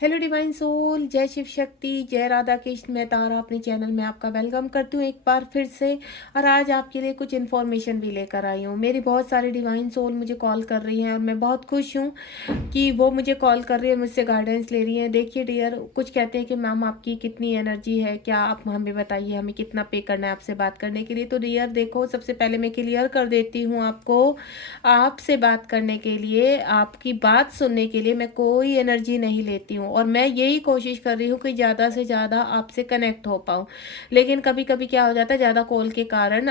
Hello divine soul, जय शिव शक्ति, जय राधा कृष्ण। मैं तारा अपने चैनल में आपका वेलकम करती हूँ एक बार फिर से। और आज आपके लिए कुछ इन्फॉर्मेशन भी लेकर आई हूँ। मेरी बहुत सारी डिवाइन सोल मुझे कॉल कर रही हैं और मैं बहुत खुश हूँ कि वो मुझे कॉल कर रही है, मुझसे गाइडेंस ले रही हैं। देखिए डियर, कुछ कहते हैं कि मैम आपकी कितनी एनर्जी है, क्या आप हमें बताइए, हमें कितना पे करना है आपसे बात करने के लिए। तो डियर देखो, सबसे पहले मैं क्लियर कर देती हूँ आपको, आपसे बात करने के लिए, आपकी बात सुनने के लिए मैं कोई एनर्जी नहीं लेती हूँ। और मैं यही कोशिश कर रही हूँ कि ज़्यादा से ज़्यादा आपसे कनेक्ट हो पाऊँ। लेकिन कभी कभी क्या हो जाता है, ज़्यादा कॉल के कारण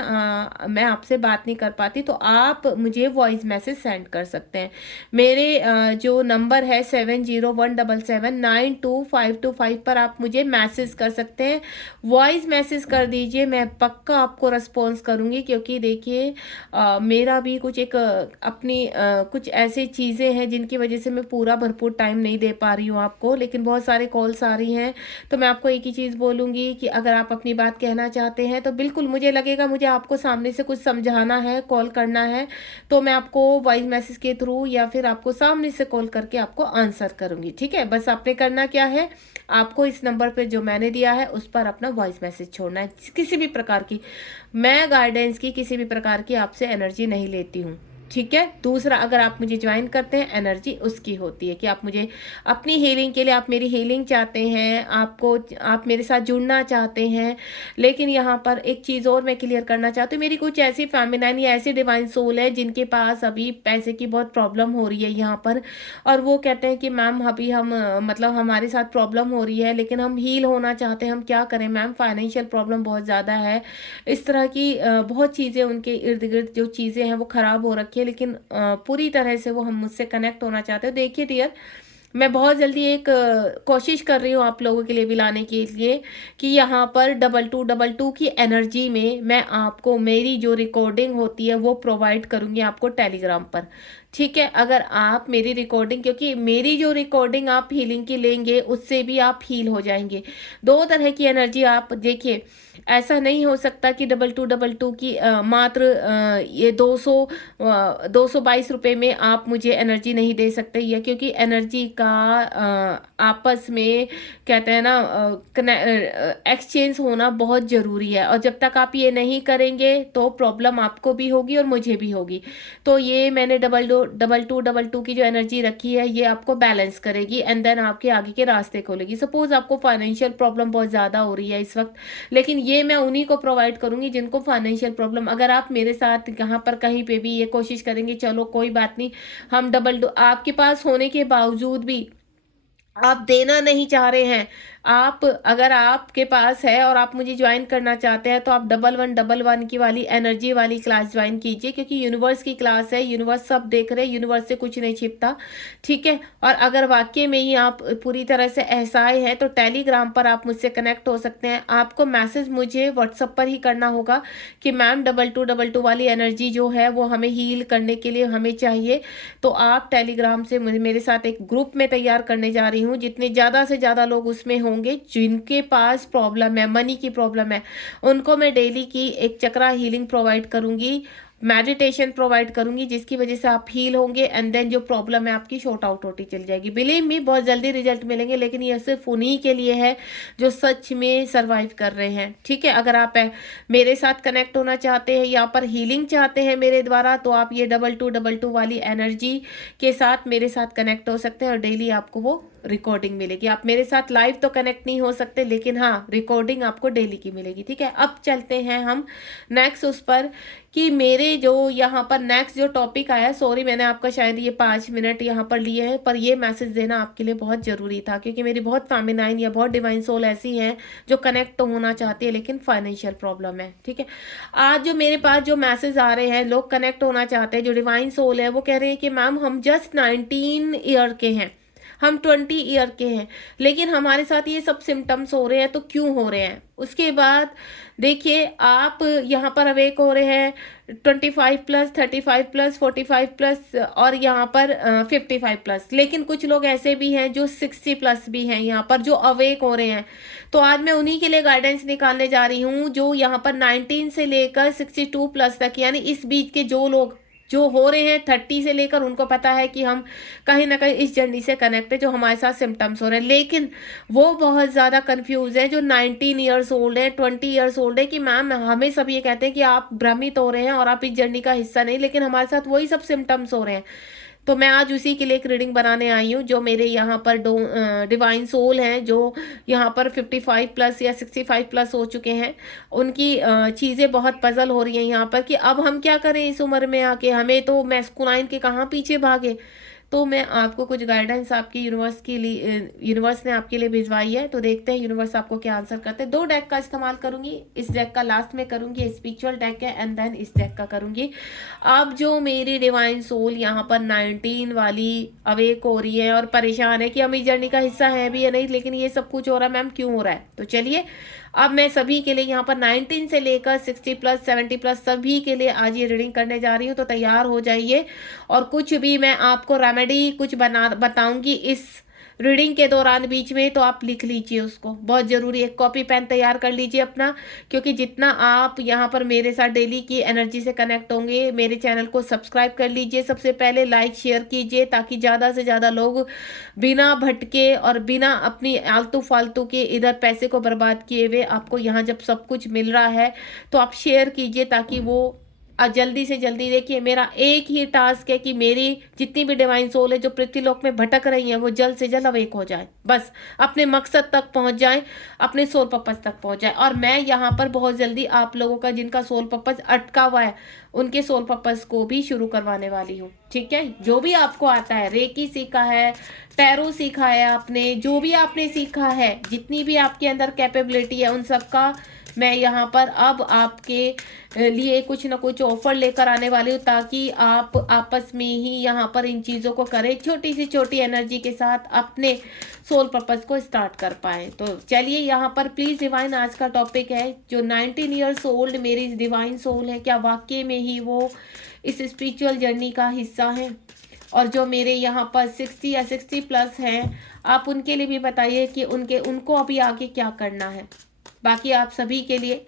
मैं आपसे बात नहीं कर पाती। तो आप मुझे वॉइस मैसेज सेंड कर सकते हैं। मेरे जो नंबर है 7017792525 पर आप मुझे मैसेज कर सकते हैं। वॉइस मैसेज कर दीजिए, मैं पक्का आपको रिस्पॉन्स करूँगी। क्योंकि देखिए मेरा भी कुछ एक अपनी कुछ ऐसी चीज़ें हैं जिनकी वजह से मैं पूरा भरपूर टाइम नहीं दे पा रही हूँ आपको। लेकिन बहुत सारे कॉल्स आ रही हैं, तो मैं आपको एक ही चीज़ बोलूँगी कि अगर आप अपनी बात कहना चाहते हैं तो बिल्कुल मुझे लगेगा मुझे आपको सामने से कुछ समझाना है, कॉल करना है, तो मैं आपको वॉइस मैसेज के थ्रू या फिर आपको सामने से कॉल करके आपको आंसर करूँगी। ठीक है, बस आपने करना क्या है, आपको इस नंबर पे जो मैंने दिया है उस पर अपना वॉइस मैसेज छोड़ना है। किसी भी प्रकार की, मैं गाइडेंस की किसी भी प्रकार की आपसे एनर्जी नहीं लेती हूँ। ठीक है। दूसरा, अगर आप मुझे ज्वाइन करते हैं, एनर्जी उसकी होती है कि आप मुझे अपनी हीलिंग के लिए, आप मेरी हीलिंग चाहते हैं, आप मेरे साथ जुड़ना चाहते हैं। लेकिन यहाँ पर एक चीज़ और मैं क्लियर करना चाहती हूँ, मेरी कुछ ऐसी फेमिनाइन या ऐसी डिवाइन सोल है जिनके पास अभी पैसे की बहुत प्रॉब्लम हो रही है यहाँ पर। और वो कहते हैं कि मैम अभी हम मतलब हमारे साथ प्रॉब्लम हो रही है, लेकिन हम हील होना चाहते हैं, हम क्या करें मैम, फाइनेंशियल प्रॉब्लम बहुत ज़्यादा है। इस तरह की बहुत चीज़ें उनके इर्द गिर्द जो चीज़ें हैं वो ख़राब हो रखी है। लेकिन पूरी तरह से वो हम मुझसे कनेक्ट होना चाहते हैं। देखिए डियर, मैं बहुत जल्दी एक कोशिश कर रही हूँ आप लोगों के लिए भी लाने के लिए कि यहाँ पर 2222 की एनर्जी में मैं आपको मेरी जो रिकॉर्डिंग होती है वो प्रोवाइड करूँगी आपको टेलीग्राम पर। ठीक है, अगर आप मेरी रिकॉर्डिंग, क्योंकि मेरी जो रिकॉर्डिंग आप हीलिंग की लेंगे उससे भी आप हील हो जाएंगे। दो तरह की एनर्जी, आप देखिए, ऐसा नहीं हो सकता कि 2222 की मात्र ये 222 रुपये में आप मुझे एनर्जी नहीं दे सकते। या क्योंकि एनर्जी का आपस में कहते हैं ना एक्सचेंज होना बहुत ज़रूरी है। और जब तक आप ये नहीं करेंगे तो प्रॉब्लम आपको भी होगी और मुझे भी होगी। तो ये मैंने 2222 की जो एनर्जी रखी है ये आपको बैलेंस करेगी एंड देन आपके आगे के रास्ते खोलेगी। सपोज आपको फाइनेंशियल प्रॉब्लम बहुत ज़्यादा हो रही है इस वक्त, लेकिन ये मैं उन्हीं को प्रोवाइड करूंगी जिनको फाइनेंशियल प्रॉब्लम। अगर आप मेरे साथ यहाँ पर कहीं पे भी ये कोशिश करेंगे, चलो कोई बात नहीं, हम आपके पास होने के बावजूद भी आप देना नहीं चाह रहे हैं, आप अगर आपके पास है और आप मुझे ज्वाइन करना चाहते हैं तो आप 1111 की वाली एनर्जी वाली क्लास ज्वाइन कीजिए। क्योंकि यूनिवर्स की क्लास है, यूनिवर्स सब देख रहे हैं, यूनिवर्स से कुछ नहीं छिपता। ठीक है। और अगर वाकई में ही आप पूरी तरह से एहसास है तो टेलीग्राम पर आप मुझसे कनेक्ट हो सकते हैं। आपको मैसेज मुझे व्हाट्सएप पर ही करना होगा कि मैम 2222 वाली एनर्जी जो है वो हमें हील करने के लिए हमें चाहिए। तो आप टेलीग्राम से मेरे साथ एक ग्रुप में तैयार करने जा रही हूँ, जितने ज़्यादा से ज़्यादा लोग उसमें होंगे जिनके पास प्रॉब्लम है, मनी की प्रॉब्लम है, उनको मैं डेली की एक चक्रा हीलिंग प्रोवाइड करूँगी, मेडिटेशन प्रोवाइड करूंगी, जिसकी वजह से आप हील होंगे एंड देन जो प्रॉब्लम है आपकी शॉर्ट आउट होती चली जाएगी। बिलीव मी, बहुत जल्दी रिजल्ट मिलेंगे। लेकिन ये सिर्फ उन्हीं के लिए है जो सच में सरवाइव कर रहे हैं। ठीक है, अगर आप मेरे साथ कनेक्ट होना चाहते हैं, यहाँ पर हीलिंग चाहते हैं मेरे द्वारा, तो आप ये 2222 वाली एनर्जी के साथ मेरे साथ कनेक्ट हो सकते हैं और डेली आपको वो रिकॉर्डिंग मिलेगी। आप मेरे साथ लाइव तो कनेक्ट नहीं हो सकते, लेकिन हाँ, रिकॉर्डिंग आपको डेली की मिलेगी। ठीक है, अब चलते हैं हम नेक्स्ट उस पर कि मेरे जो यहाँ पर नेक्स्ट जो टॉपिक आया, सॉरी मैंने आपका शायद ये 5 मिनट यहाँ पर लिए हैं, पर ये मैसेज देना आपके लिए बहुत ज़रूरी था। क्योंकि मेरी बहुत फेमिनाइन या बहुत डिवाइन सोल ऐसी हैं जो कनेक्ट तो होना चाहती है लेकिन फाइनेंशियल प्रॉब्लम है। ठीक है, आज जो मेरे पास जो मैसेज आ रहे हैं, लोग कनेक्ट होना चाहते हैं, जो डिवाइन सोल है वो कह रहे हैं कि मैम हम जस्ट 19 ईयर के हैं, हम 20 ईयर के हैं, लेकिन हमारे साथ ये सब सिम्टम्स हो रहे हैं, तो क्यों हो रहे हैं। उसके बाद देखिए, आप यहाँ पर अवेक हो रहे हैं 25+, 35+, 45+, और यहाँ पर 55+। लेकिन कुछ लोग ऐसे भी हैं जो 60+ भी हैं यहाँ पर जो अवेक हो रहे हैं। तो आज मैं उन्हीं के लिए गाइडेंस निकालने जा रही हूँ जो यहाँ पर 19 से लेकर 62+ तक, यानी इस बीच के जो लोग जो हो रहे हैं 30 से लेकर, उनको पता है कि हम कहीं ना कहीं इस जर्नी से कनेक्ट है, जो हमारे साथ सिम्टम्स हो रहे हैं। लेकिन वो बहुत ज़्यादा कंफ्यूज है जो 19 ईयर्स ओल्ड है, 20 ईयर्स ओल्ड है, कि मैम हमें सब ये कहते हैं कि आप भ्रमित हो रहे हैं और आप इस जर्नी का हिस्सा नहीं, लेकिन हमारे साथ वही सब सिम्टम्स हो रहे हैं। तो मैं आज उसी के लिए एक रीडिंग बनाने आई हूँ। जो मेरे यहाँ पर डिवाइन सोल हैं, जो यहाँ पर 55 प्लस या 65 प्लस हो चुके हैं, उनकी चीज़ें बहुत पजल हो रही हैं यहाँ पर कि अब हम क्या करें इस उम्र में आके, हमें तो मैस्कुलाइन के कहाँ पीछे भागे। तो मैं आपको कुछ गाइडेंस आपकी यूनिवर्स ने आपके लिए भिजवाई है। तो देखते हैं यूनिवर्स आपको क्या आंसर करते हैं। 2 डेक का इस्तेमाल करूंगी, इस डेक का लास्ट में करूंगी, स्पिरिचुअल डेक है, एंड देन इस डेक का करूंगी। अब जो मेरी डिवाइन सोल यहाँ पर 19 वाली अवेक हो रही है और परेशान है कि हम इस जर्नी का हिस्सा है भी या नहीं, लेकिन ये सब कुछ हो रहा है मैम, क्यों हो रहा है। तो चलिए अब मैं सभी के लिए यहाँ पर 19 से लेकर 60 प्लस 70 प्लस सभी के लिए आज ये रीडिंग करने जा रही हूँ। तो तैयार हो जाइए, और कुछ भी मैं आपको रेमेडी कुछ बताऊंगी इस रीडिंग के दौरान बीच में, तो आप लिख लीजिए उसको, बहुत ज़रूरी है। कॉपी पेन तैयार कर लीजिए अपना, क्योंकि जितना आप यहाँ पर मेरे साथ डेली की एनर्जी से कनेक्ट होंगे, मेरे चैनल को सब्सक्राइब कर लीजिए, सबसे पहले लाइक शेयर कीजिए, ताकि ज़्यादा से ज़्यादा लोग बिना भटके और बिना अपनी आलतू फालतू के इधर पैसे को बर्बाद किए हुए, आपको यहाँ जब सब कुछ मिल रहा है तो आप शेयर कीजिए, ताकि वो जल्दी से जल्दी। देखिए मेरा एक ही टास्क है कि मेरी जितनी भी डिवाइन सोल है जो पृथ्वीलोक में भटक रही हैं, वो जल्द से जल्द अवेक हो जाए, बस अपने मकसद तक पहुंच जाए, अपने सोल पर्पस तक पहुंच जाए। और मैं यहाँ पर बहुत जल्दी आप लोगों का जिनका सोल पर्पस अटका हुआ है, उनके सोल पर्पस को भी शुरू करवाने वाली हूँ। ठीक है, जो भी आपको आता है, रेकी सीखा है, टैरो सीखा है आपने, जो भी आपने सीखा है, जितनी भी आपके अंदर कैपेबिलिटी है, उन सबका मैं यहाँ पर अब आपके लिए कुछ ना कुछ ऑफर लेकर आने वाली हूँ, ताकि आप आपस में ही यहाँ पर इन चीज़ों को करें, छोटी सी छोटी एनर्जी के साथ अपने सोल पर्पस को स्टार्ट कर पाए। तो चलिए यहाँ पर प्लीज़ डिवाइन, आज का टॉपिक है जो 19 ईयर्स ओल्ड मेरी डिवाइन सोल है, क्या वाकई में ही वो इस स्पिरिचुअल जर्नी का हिस्सा है। और जो मेरे यहाँ पर 60 या 60 प्लस हैं, आप उनके लिए भी बताइए कि उनको अभी आगे क्या करना है। बाकी आप सभी के लिए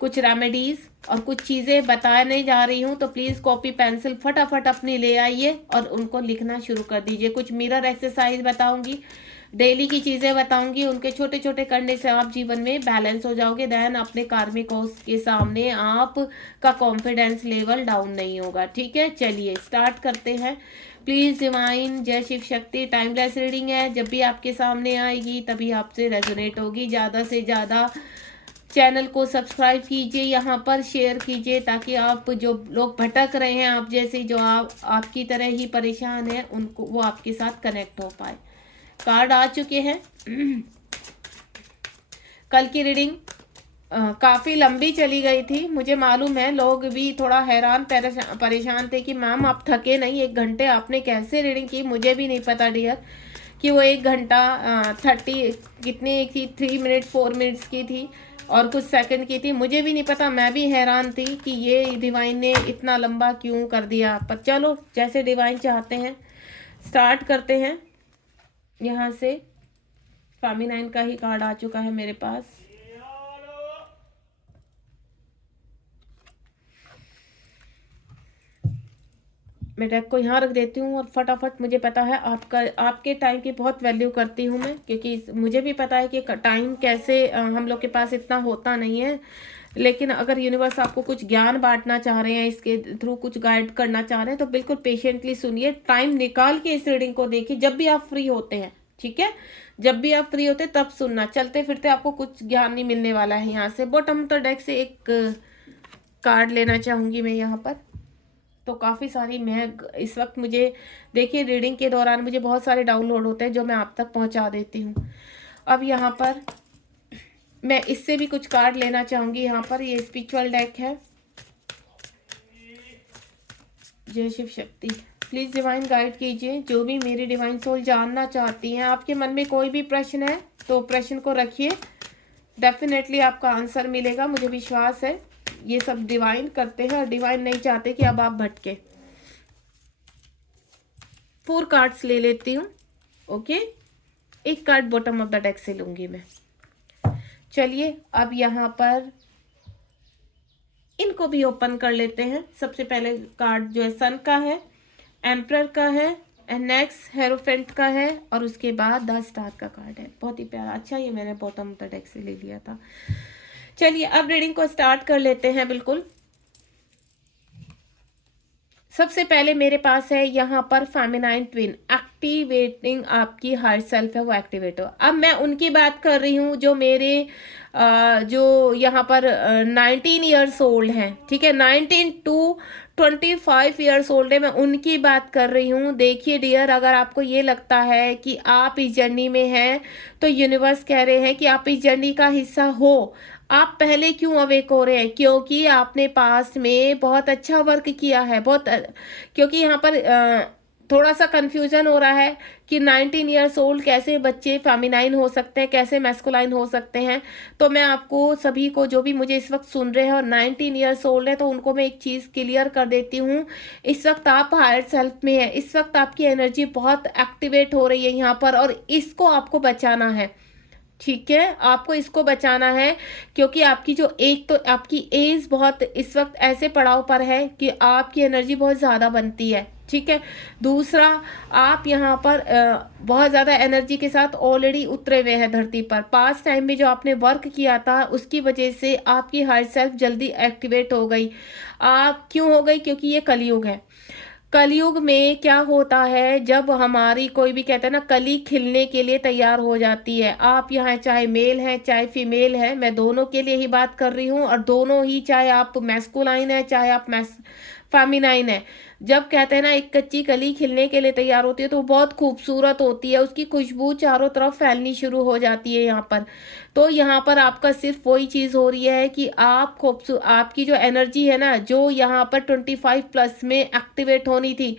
कुछ रेमेडीज़ और कुछ चीज़ें बताने जा रही हूँ, तो प्लीज़ कॉपी पेंसिल फटाफट अपनी ले आइए और उनको लिखना शुरू कर दीजिए। कुछ मिरर एक्सरसाइज बताऊंगी, डेली की चीज़ें बताऊंगी, उनके छोटे छोटे करने से आप जीवन में बैलेंस हो जाओगे। देन अपने कार्मिक होस्ट के सामने आप का कॉन्फिडेंस लेवल डाउन नहीं होगा। ठीक है, चलिए स्टार्ट करते हैं। प्लीज़ डिवाइन, जय शिव शक्ति, टाइमलेस रीडिंग है, जब भी आपके सामने आएगी तभी आपसे रेजोनेट होगी। ज़्यादा से ज़्यादा चैनल को सब्सक्राइब कीजिए, यहाँ पर शेयर कीजिए, ताकि आप जो लोग भटक रहे हैं, आप जैसे जो आपकी तरह ही परेशान है, उनको वो आपके साथ कनेक्ट हो पाए। कार्ड आ चुके हैं। कल की रीडिंग काफ़ी लंबी चली गई थी, मुझे मालूम है, लोग भी थोड़ा हैरान परेशान थे कि मैम आप थके नहीं, 1 घंटे आपने कैसे रीडिंग की। मुझे भी नहीं पता डियर कि वो 1 घंटा 30 कितनी थी, 3 मिनट 4 मिनट्स की थी और कुछ सेकंड की थी, मुझे भी नहीं पता। मैं भी हैरान थी कि ये डिवाइन ने इतना लंबा क्यों कर दिया, पर चलो जैसे डिवाइन चाहते हैं। स्टार्ट करते हैं यहाँ से। फेमिनाइन का ही कार्ड आ चुका है मेरे पास। मैं डेक को यहाँ रख देती हूँ और फटाफट, मुझे पता है आपके टाइम की बहुत वैल्यू करती हूँ मैं, क्योंकि मुझे भी पता है कि टाइम कैसे हम लोग के पास इतना होता नहीं है। लेकिन अगर यूनिवर्स आपको कुछ ज्ञान बांटना चाह रहे हैं, इसके थ्रू कुछ गाइड करना चाह रहे हैं, तो बिल्कुल पेशेंटली सुनिए, टाइम निकाल के इस रीडिंग को देखिए जब भी आप फ्री होते हैं। ठीक है, जब भी आप फ्री होते हैं तब सुनना, चलते फिरते आपको कुछ ज्ञान नहीं मिलने वाला है। यहाँ से बॉटम तो डेक से एक कार्ड लेना चाहूँगी मैं यहाँ पर। तो काफ़ी सारी मैं इस वक्त, मुझे देखिए रीडिंग के दौरान मुझे बहुत सारे डाउनलोड होते हैं जो मैं आप तक पहुंचा देती हूँ। अब यहाँ पर मैं इससे भी कुछ कार्ड लेना चाहूँगी। यहाँ पर ये स्पिरिचुअल डेक है। जय Shiv Shakti. Please divine guide कीजिए, जो भी मेरी डिवाइन सोल जानना चाहती हैं। आपके मन में कोई भी प्रश्न है तो प्रश्न को रखिए, डेफिनेटली आपका आंसर मिलेगा, मुझे विश्वास है। ये सब डिवाइन करते हैं और डिवाइन नहीं चाहते कि अब आप भटके। 4 कार्ड्स ले लेती हूँ। ओके, एक card bottom of the deck से लूंगी मैं। चलिए अब यहाँ पर इनको भी ओपन कर लेते हैं। सबसे पहले कार्ड जो है सन का है, एम्परर का है, एंड नेक्स्ट हेरोफेंट का है, और उसके बाद द स्टार का कार्ड है। बहुत ही प्यारा। अच्छा, ये मैंने बॉटम ऑफ द डेक से ले लिया था। चलिए अब रीडिंग को स्टार्ट कर लेते हैं। बिल्कुल सबसे पहले मेरे पास है यहाँ पर फेमिनाइन ट्विन एक्टिवेटिंग, आपकी हर सेल्फ है वो एक्टिवेट हो। अब मैं उनकी बात कर रही हूँ जो मेरे जो यहाँ पर 19 ईयर्स ओल्ड हैं, ठीक है, 19 टू 25 ईयर्स ओल्ड है, मैं उनकी बात कर रही हूँ। देखिए डियर, अगर आपको ये लगता है कि आप इस जर्नी में हैं तो यूनिवर्स कह रहे हैं कि आप इस जर्नी का हिस्सा हो। आप पहले क्यों अवेक हो रहे हैं? क्योंकि आपने पास में बहुत अच्छा वर्क किया है, क्योंकि यहाँ पर थोड़ा सा कंफ्यूजन हो रहा है कि 19 ईयर्स ओल्ड कैसे बच्चे फेमिनाइन हो सकते हैं, कैसे मैस्कुलाइन हो सकते हैं। तो मैं आपको सभी को, जो भी मुझे इस वक्त सुन रहे हैं और 19 ईयर्स ओल्ड है, तो उनको मैं एक चीज़ क्लियर कर देती हूँ। इस वक्त आप हायर सेल्फ में है, इस वक्त आपकी एनर्जी बहुत एक्टिवेट हो रही है यहाँ पर, और इसको आपको बचाना है, ठीक है, आपको इसको बचाना है। क्योंकि आपकी जो एक तो आपकी एज बहुत इस वक्त ऐसे पड़ाव पर है कि आपकी एनर्जी बहुत ज़्यादा बनती है, ठीक है। दूसरा, आप यहाँ पर बहुत ज़्यादा एनर्जी के साथ ऑलरेडी उतरे हुए हैं धरती पर। पास्ट टाइम में जो आपने वर्क किया था उसकी वजह से आपकी हायर सेल्फ जल्दी एक्टिवेट हो गई। आप क्यों हो गई? क्योंकि ये कलयुग है। कलयुग में क्या होता है, जब हमारी कोई भी कहते हैं ना, कली खिलने के लिए तैयार हो जाती है। आप यहाँ चाहे मेल है चाहे फीमेल है, मैं दोनों के लिए ही बात कर रही हूँ, और दोनों ही, चाहे आप मैस्कुलाइन है चाहे आप फेमिनाइन है, जब कहते हैं ना एक कच्ची कली खिलने के लिए तैयार होती है तो बहुत खूबसूरत होती है, उसकी खुशबू चारों तरफ फैलनी शुरू हो जाती है यहाँ पर। तो यहाँ पर आपका सिर्फ वही चीज़ हो रही है कि आप आपकी जो एनर्जी है ना, जो यहाँ पर 25 प्लस में एक्टिवेट होनी थी,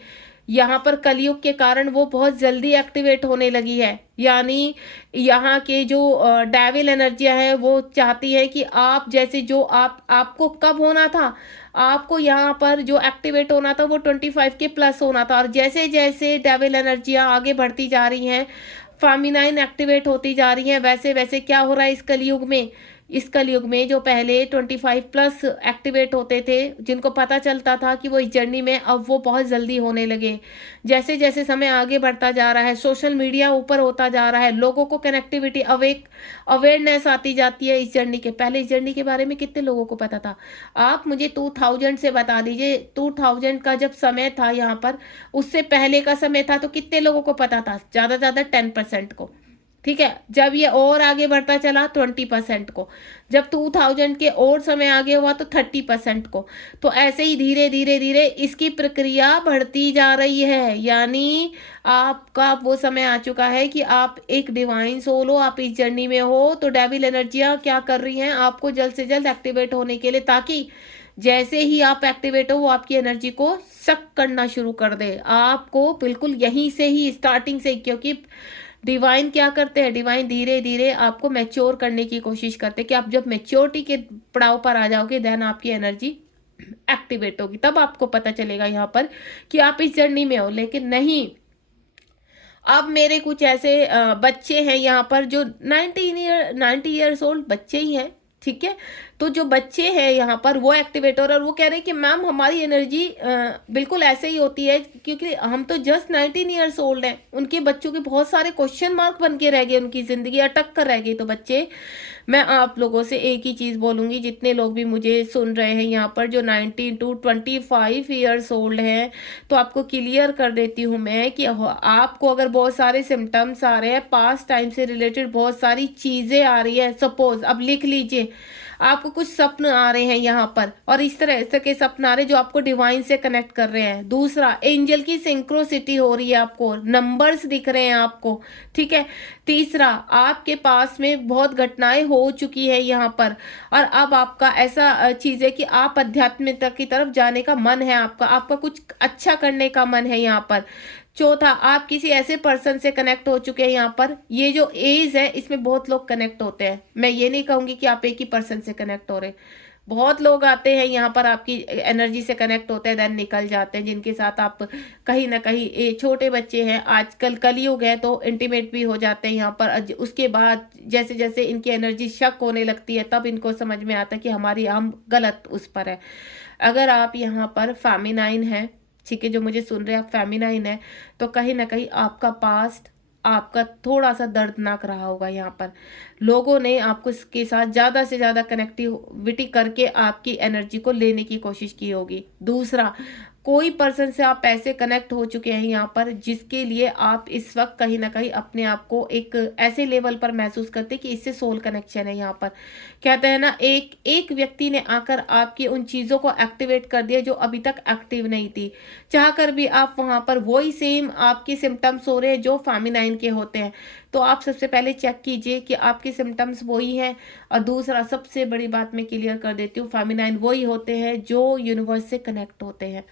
यहाँ पर कलयुग के कारण वो बहुत जल्दी एक्टिवेट होने लगी है। यानी यहाँ के जो डेविल एनर्जियाँ हैं वो चाहती है कि आप जैसे जो आपको कब होना था, आपको यहाँ पर जो एक्टिवेट होना था वो 25 के प्लस होना था, और जैसे जैसे डेविल एनर्जियाँ आगे बढ़ती जा रही हैं, फेमिनाइन एक्टिवेट होती जा रही हैं, वैसे वैसे क्या हो रहा है इस कलयुग में जो पहले 25 प्लस एक्टिवेट होते थे, जिनको पता चलता था कि वो इस जर्नी में, अब वो बहुत जल्दी होने लगे। जैसे जैसे समय आगे बढ़ता जा रहा है, सोशल मीडिया ऊपर होता जा रहा है, लोगों को कनेक्टिविटी अवेयरनेस आती जाती है इस जर्नी के। पहले इस जर्नी के बारे में कितने लोगों को पता था? आप मुझे 2000 से बता दीजिए, 2000 का जब समय था यहाँ पर, उससे पहले का समय था तो कितने लोगों को पता था? ज़्यादा ज़्यादा 10% को, ठीक है। जब ये और आगे बढ़ता चला 20% को, जब 2000 के और समय आगे हुआ तो 30% को। तो ऐसे ही धीरे धीरे धीरे इसकी प्रक्रिया बढ़ती जा रही है। यानी आपका वो समय आ चुका है कि आप एक डिवाइन सोल हो, आप इस जर्नी में हो, तो डेविल एनर्जियाँ क्या कर रही हैं आपको जल्द से जल्द एक्टिवेट होने के लिए, ताकि जैसे ही आप एक्टिवेट हो वो आपकी एनर्जी को सक करना शुरू कर दे। आपको बिल्कुल यहीं से ही, स्टार्टिंग से, क्योंकि डिवाइन क्या करते हैं, डिवाइन धीरे धीरे आपको मैच्योर करने की कोशिश करते हैं कि आप जब मैच्योरिटी के पड़ाव पर आ जाओगे, देन आपकी एनर्जी एक्टिवेट होगी, तब आपको पता चलेगा यहाँ पर कि आप इस जर्नी में हो। लेकिन नहीं, अब मेरे कुछ ऐसे बच्चे हैं यहाँ पर जो 90 ईयर्स ओल्ड बच्चे ही हैं, ठीक है। तो जो बच्चे हैं यहाँ पर वो एक्टिवेटर, और वो कह रहे हैं कि मैम हमारी एनर्जी बिल्कुल ऐसे ही होती है, क्योंकि हम तो जस्ट 19 ईयर्स ओल्ड हैं। उनके बच्चों के बहुत सारे क्वेश्चन मार्क बन के रह गए, उनकी ज़िंदगी अटक कर रह गई। तो बच्चे, मैं आप लोगों से एक ही चीज़ बोलूँगी, जितने लोग भी मुझे सुन रहे हैं यहाँ पर जो 19 टू 25 ईयर्स ओल्ड हैं, तो आपको क्लियर कर देती हूँ मैं कि आपको अगर बहुत सारे सिम्टम्स आ रहे हैं, पास्ट टाइम से रिलेटेड बहुत सारी चीज़ें आ रही है, सपोज अब लिख लीजिए, आपको कुछ सपने आ रहे हैं यहाँ पर, और इस तरह के सपने आ रहे हैं जो आपको डिवाइन से कनेक्ट कर रहे हैं। दूसरा, एंजल की सिंक्रोसिटी हो रही है, आपको नंबर्स दिख रहे हैं आपको, ठीक है। तीसरा, आपके पास में बहुत घटनाएं हो चुकी है यहाँ पर, और अब आपका ऐसा चीज़ है कि आप आध्यात्मिकता की तरफ जाने का मन है, आपका कुछ अच्छा करने का मन है यहाँ पर। चौथा, आप किसी ऐसे पर्सन से कनेक्ट हो चुके हैं यहाँ पर। ये जो एज है इसमें बहुत लोग कनेक्ट होते हैं, मैं ये नहीं कहूँगी कि आप एक ही पर्सन से कनेक्ट हो रहे, बहुत लोग आते हैं यहाँ पर, आपकी एनर्जी से कनेक्ट होते हैं, देन निकल जाते हैं, जिनके साथ आप कहीं ना कहीं, छोटे बच्चे हैं, आजकल कलयुग है तो इंटीमेट भी हो जाते हैं यहाँ पर। उसके बाद जैसे जैसे इनकी एनर्जी शक होने लगती है, तब इनको समझ में आता है कि हम गलत उस पर है। अगर आप यहाँ पर फेमिनाइन है, ठीक है, जो मुझे सुन रहे हैं आप फेमिनाइन है, तो कहीं ना कहीं आपका पास्ट आपका थोड़ा सा दर्दनाक रहा होगा। यहाँ पर लोगों ने आपको इसके साथ ज़्यादा से ज़्यादा कनेक्टिविटी करके आपकी एनर्जी को लेने की कोशिश की होगी। दूसरा, कोई पर्सन से आप ऐसे कनेक्ट हो चुके हैं यहाँ पर, जिसके लिए आप इस वक्त कहीं ना कहीं अपने आप को एक ऐसे लेवल पर महसूस करते कि इससे सोल कनेक्शन है। यहाँ पर कहते हैं ना, एक एक व्यक्ति ने आकर आपकी उन चीज़ों को एक्टिवेट कर दिया जो अभी तक एक्टिव नहीं थी। चाह कर भी आप वहां पर वही सेम आपके सिम्टम्स हो रहे हैं जो फेमिनाइन के होते हैं। तो आप सबसे पहले चेक कीजिए कि आपके सिम्टम्स वही हैं। और दूसरा, सबसे बड़ी बात मैं क्लियर कर देती हूँ, फेमिनाइन वही होते हैं जो यूनिवर्स से कनेक्ट होते हैं।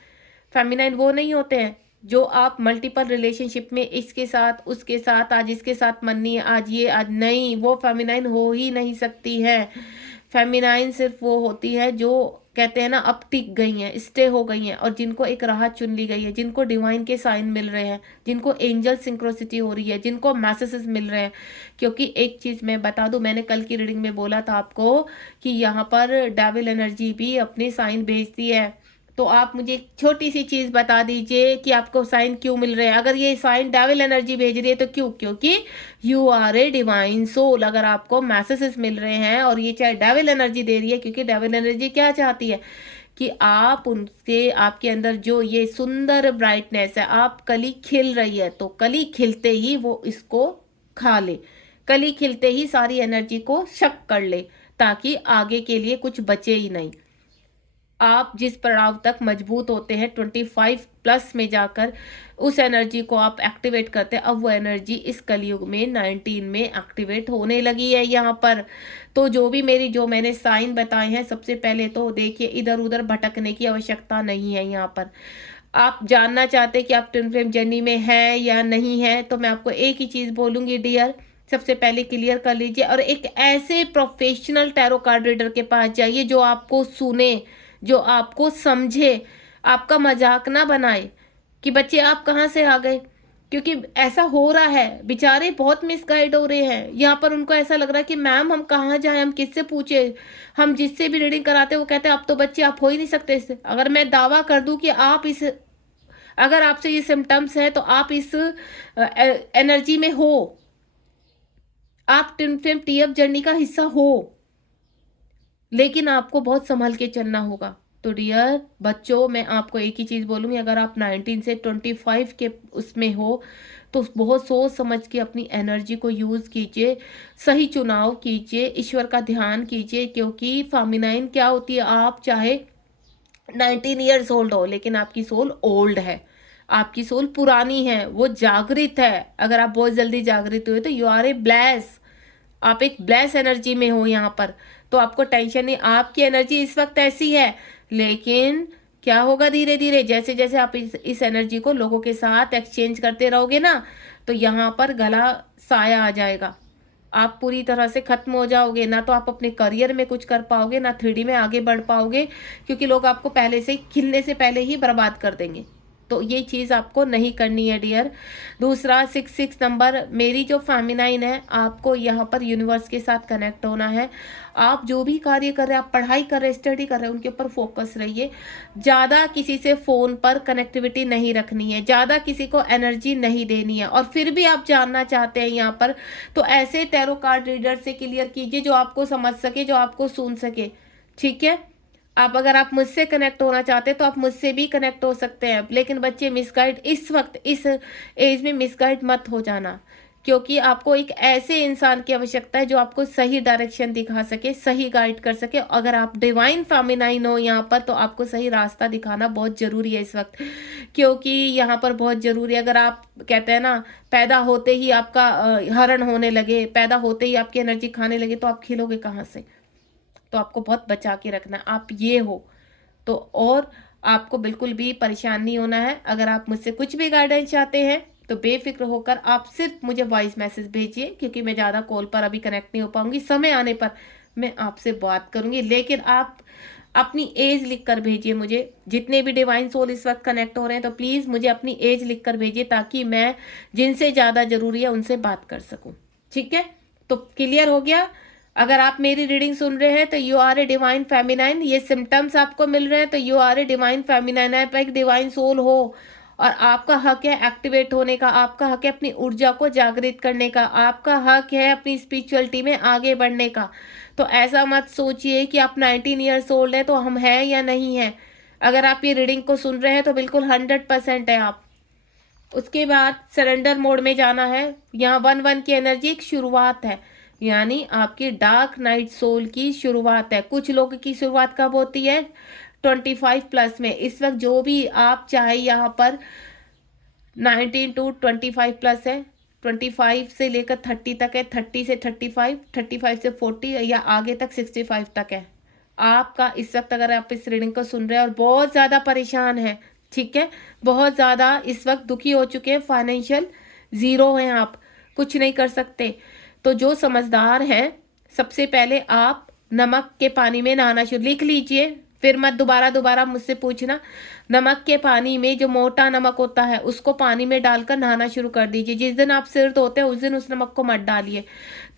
फेमिनाइन वो नहीं होते हैं जो आप मल्टीपल रिलेशनशिप में इसके साथ उसके साथ, आज इसके साथ मननी है, आज ये आज नहीं, वो फेमिनाइन हो ही नहीं सकती है। फेमिनाइन सिर्फ वो होती है जो कहते हैं ना अब टिक गई हैं, स्टे हो गई हैं, और जिनको एक राह चुन ली गई है, जिनको डिवाइन के साइन मिल रहे हैं, जिनको एंजल सिंक्रोसिटी हो रही है, जिनको मैसेजेस मिल रहे हैं। क्योंकि एक चीज मैं बता दूं, मैंने कल की रीडिंग में बोला था आपको कि यहाँ पर डेविल एनर्जी भी अपने साइन भेजती है। तो आप मुझे एक छोटी सी चीज बता दीजिए कि आपको साइन क्यों मिल रहे हैं। अगर ये साइन डेविल एनर्जी भेज रही है तो क्यों? क्योंकि you are a divine soul. अगर आपको मैसेजेस मिल रहे हैं और ये चाहे डेविल एनर्जी दे रही है, क्योंकि डेविल एनर्जी क्या चाहती है कि आप उनसे, आपके अंदर जो ये सुंदर ब्राइटनेस है, आप कली खिल रही है, तो कली खिलते ही वो इसको खा ले, कली खिलते ही सारी एनर्जी को शक कर ले, ताकि आगे के लिए कुछ बचे ही नहीं। आप जिस पड़ाव तक मजबूत होते हैं 25 प्लस में जाकर, उस एनर्जी को आप एक्टिवेट करते हैं। अब वो एनर्जी इस कलयुग में 19 में एक्टिवेट होने लगी है यहाँ पर। तो जो भी जो मैंने साइन बताए हैं, सबसे पहले तो देखिए, इधर उधर भटकने की आवश्यकता नहीं है। यहाँ पर आप जानना चाहते हैं कि आप ट्विन फ्लेम जर्नी में है या नहीं है, तो मैं आपको एक ही चीज बोलूंगी डियर, सबसे पहले क्लियर कर लीजिए और एक ऐसे प्रोफेशनल टैरो कार्ड रीडर के पास जाइए जो आपको सुने, जो आपको समझे, आपका मजाक ना बनाए कि बच्चे आप कहाँ से आ गए। क्योंकि ऐसा हो रहा है, बेचारे बहुत मिसगाइड हो रहे हैं। यहाँ पर उनको ऐसा लग रहा है कि मैम हम कहाँ जाएं, हम किससे पूछे, हम जिससे भी रीडिंग कराते हैं वो कहते हैं अब तो बच्चे आप हो ही नहीं सकते इससे। अगर मैं दावा कर दूं कि आप इस, अगर आपसे ये सिम्टम्स है तो आप इस एनर्जी में हो, आप ट्विन फ्लेम टीएफ जर्नी का हिस्सा हो, लेकिन आपको बहुत संभल के चलना होगा। तो डियर बच्चों, मैं आपको एक ही चीज बोलूंगी, अगर आप 19 से 25 के उसमें हो तो बहुत सोच समझ के अपनी एनर्जी को यूज कीजिए, सही चुनाव कीजिए, ईश्वर का ध्यान कीजिए। क्योंकि फेमिनाइन क्या होती है, आप चाहे 19 ईयर्स ओल्ड हो, लेकिन आपकी सोल ओल्ड है, आपकी सोल पुरानी है, वो जागृत है। अगर आप बहुत जल्दी जागृत हुए तो यू आर ए ब्लेस, आप एक ब्लेस एनर्जी में हो यहाँ पर। तो आपको टेंशन नहीं, आपकी एनर्जी इस वक्त ऐसी है, लेकिन क्या होगा धीरे धीरे, जैसे जैसे आप इस एनर्जी को लोगों के साथ एक्सचेंज करते रहोगे ना, तो यहाँ पर गला साया आ जाएगा, आप पूरी तरह से खत्म हो जाओगे। ना तो आप अपने करियर में कुछ कर पाओगे, ना 3D में आगे बढ़ पाओगे, क्योंकि लोग आपको पहले से खिलने से पहले ही बर्बाद कर देंगे। तो ये चीज़ आपको नहीं करनी है डियर। दूसरा 66 नंबर, मेरी जो फेमिनाइन है, आपको यहाँ पर यूनिवर्स के साथ कनेक्ट होना है। आप जो भी कार्य कर रहे हैं, आप पढ़ाई कर रहे हैं, स्टडी कर रहे हैं, उनके ऊपर फोकस रहिए। ज़्यादा किसी से फ़ोन पर कनेक्टिविटी नहीं रखनी है, ज़्यादा किसी को एनर्जी नहीं देनी है। और फिर भी आप जानना चाहते हैं यहाँ पर, तो ऐसे टैरो कार्ड रीडर से क्लियर कीजिए जो आपको समझ सके, जो आपको सुन सके, ठीक है। आप अगर आप मुझसे कनेक्ट होना चाहते हैं तो आप मुझसे भी कनेक्ट हो सकते हैं, लेकिन बच्चे मिसगाइड इस वक्त इस एज में मिसगाइड मत हो जाना, क्योंकि आपको एक ऐसे इंसान की आवश्यकता है जो आपको सही डायरेक्शन दिखा सके, सही गाइड कर सके। अगर आप डिवाइन फेमिनाइन हो यहाँ पर, तो आपको सही रास्ता दिखाना बहुत जरूरी है इस वक्त, क्योंकि यहाँ पर बहुत जरूरी है। अगर आप कहते हैं ना, पैदा होते ही आपका हरण होने लगे, पैदा होते ही आपकी एनर्जी खाने लगे, तो आप खिलोगे कहाँ से? तो आपको बहुत बचा के रखना, आप ये हो तो। और आपको बिल्कुल भी परेशान नहीं होना है। अगर आप मुझसे कुछ भी गाइडेंस चाहते हैं तो बेफिक्र होकर आप सिर्फ मुझे वॉइस मैसेज भेजिए, क्योंकि मैं ज़्यादा कॉल पर अभी कनेक्ट नहीं हो पाऊंगी। समय आने पर मैं आपसे बात करूंगी। लेकिन आप अपनी एज लिख कर भेजिए मुझे। जितने भी डिवाइन सोल इस वक्त कनेक्ट हो रहे हैं तो प्लीज मुझे अपनी एज लिख कर भेजिए, ताकि मैं जिनसे ज्यादा जरूरी है उनसे बात कर सकूं। ठीक है, तो क्लियर हो गया। अगर आप मेरी रीडिंग सुन रहे हैं तो you are a divine feminine, ये सिम्टम्स आपको मिल रहे हैं तो you are a divine feminine. आप एक डिवाइन सोल हो और आपका हक है एक्टिवेट होने का, आपका हक है अपनी ऊर्जा को जागृत करने का, आपका हक है अपनी स्पिरिचुअलिटी में आगे बढ़ने का। तो ऐसा मत सोचिए कि आप 19 ईयर्स ओल्ड है तो हम हैं या नहीं है। अगर आप ये रीडिंग को सुन रहे हैं तो बिल्कुल 100% है आप। उसके बाद सरेंडर मोड में जाना है। यहाँ 1-1 की एनर्जी एक शुरुआत है, यानी आपकी डार्क नाइट सोल की शुरुआत है। कुछ लोगों की शुरुआत कब होती है? 25+ में। इस वक्त जो भी आप चाहे यहाँ पर 19 to 25+ है, 25 से लेकर 30 तक है, 30 से 35, 35 से 40 या आगे तक 65 तक है आपका। इस वक्त अगर आप इस रीडिंग को सुन रहे हैं और बहुत ज़्यादा परेशान है, ठीक है, बहुत ज़्यादा इस वक्त दुखी हो चुके हैं, फाइनेंशियल ज़ीरो हैं, आप कुछ नहीं कर सकते, तो जो समझदार है सबसे पहले आप नमक के पानी में नहाना शुरू, लिख लीजिए, फिर मत दोबारा मुझसे पूछना। नमक के पानी में जो मोटा नमक होता है उसको पानी में डालकर नहाना शुरू कर दीजिए। जिस दिन आप सिर धोते हैं उस दिन उस नमक को मत डालिए।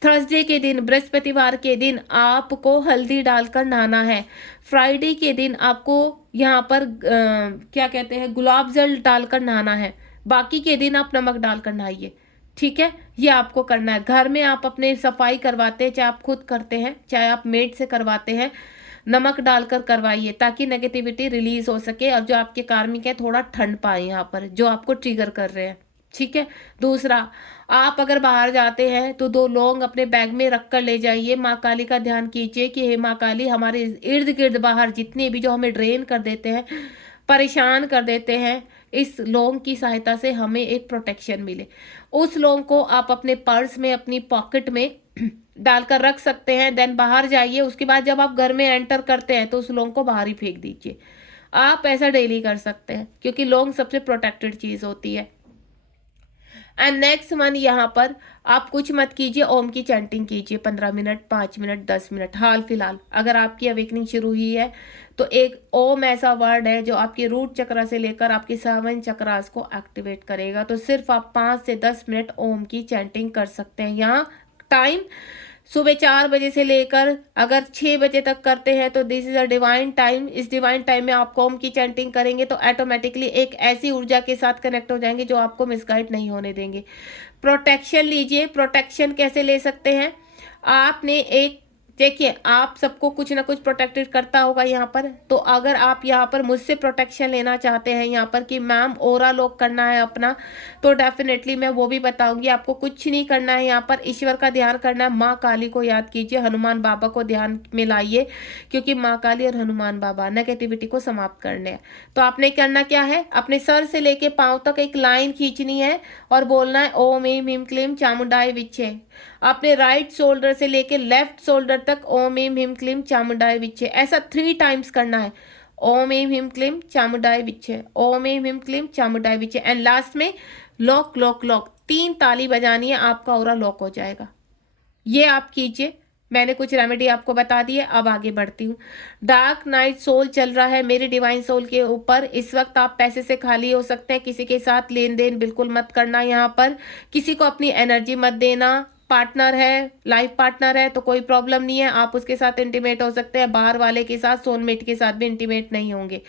थर्सडे के दिन, बृहस्पतिवार के दिन आपको हल्दी डालकर नहाना है। फ्राइडे के दिन आपको यहाँ पर क्या कहते हैं, गुलाब जल डालकर नहाना है। बाकी के दिन आप नमक डालकर नहाइए। ठीक है, ये आपको करना है। घर में आप अपने सफाई करवाते हैं, चाहे आप खुद करते हैं चाहे आप मेड से करवाते हैं, नमक डालकर करवाइए ताकि नेगेटिविटी रिलीज हो सके और जो आपके कार्मिक है थोड़ा ठंड पाए यहाँ पर, जो आपको ट्रिगर कर रहे हैं। ठीक है, दूसरा, आप अगर बाहर जाते हैं तो 2 लौंग अपने बैग में रख कर ले जाइए। माँ काली का ध्यान कीजिए कि हे माँ काली, हमारे इर्द गिर्द बाहर जितने भी जो हमें ड्रेन कर देते हैं, परेशान कर देते हैं, इस लौंग की सहायता से हमें एक प्रोटेक्शन मिले। उस लौंग को आप अपने पर्स में, अपनी पॉकेट में डालकर रख सकते हैं। देन बाहर जाइए, उसके बाद जब आप घर में एंटर करते हैं तो उस लौंग को बाहर ही फेंक दीजिए। आप ऐसा डेली कर सकते हैं क्योंकि लौंग सबसे प्रोटेक्टेड चीज होती है। एंड नेक्स्ट वन, यहाँ पर आप कुछ मत कीजिए, ओम की चैंटिंग कीजिए 15 मिनट, 5 मिनट, 10 मिनट। हाल फिलहाल अगर आपकी अवेकनिंग शुरू हुई है तो एक ओम ऐसा वर्ड है जो आपके रूट चक्र से लेकर आपके 7 चक्रास को एक्टिवेट करेगा। तो सिर्फ आप 5 से 10 मिनट ओम की चैंटिंग कर सकते हैं। यहाँ टाइम सुबह 4 बजे से लेकर अगर 6 बजे तक करते हैं तो this is a divine time. इस डिवाइन टाइम में आप ओम की चैंटिंग करेंगे तो ऑटोमेटिकली एक ऐसी ऊर्जा के साथ कनेक्ट हो जाएंगे जो आपको मिसगाइड नहीं होने देंगे। प्रोटेक्शन लीजिए। प्रोटेक्शन कैसे ले सकते हैं? आपने एक, देखिए, आप सबको कुछ ना कुछ प्रोटेक्टेड करता होगा यहाँ पर, तो अगर आप यहाँ पर मुझसे प्रोटेक्शन लेना चाहते हैं यहाँ पर कि मैम ओरा लॉक करना है अपना, तो डेफिनेटली मैं वो भी बताऊंगी। आपको कुछ नहीं करना है, यहाँ पर ईश्वर का ध्यान करना है, माँ काली को याद कीजिए, हनुमान बाबा को ध्यान में लाइए, क्योंकि माँ काली और हनुमान बाबा नेगेटिविटी को समाप्त करने हैं। तो आपने करना क्या है, अपने सर से लेके पाँव तक एक लाइन खींचनी है और बोलना है ओम एम हिम क्लीम चामुंडाय विच्चे। अपने राइट शोल्डर से लेके लेफ्ट शोल्डर तक ओम एम हिम क्लीम चामुंडाय विच्चे, ऐसा 3 टाइम्स करना है। ओम एम हिम क्लीम चामुंडाय विच्चे, ओम एम हिम क्लीम चामुंडाय विच्चे। एंड लास्ट में लॉक लॉक लॉक 3 ताली बजानी है, आपका ऑरा लॉक हो जाएगा। ये आप कीजिए। मैंने कुछ रेमेडी आपको बता दी है, अब आगे बढ़ती हूँ। डार्क नाइट सोल चल रहा है मेरे डिवाइन सोल के ऊपर। इस वक्त आप पैसे से खाली हो सकते हैं। किसी के साथ लेन देन बिल्कुल मत करना। यहाँ पर किसी को अपनी एनर्जी मत देना। पार्टनर है, लाइफ पार्टनर है तो कोई प्रॉब्लम नहीं है, आप उसके साथ इंटीमेट हो सकते हैं। बाहर वाले के साथ, सोलमेट के साथ भी इंटीमेट नहीं होंगे।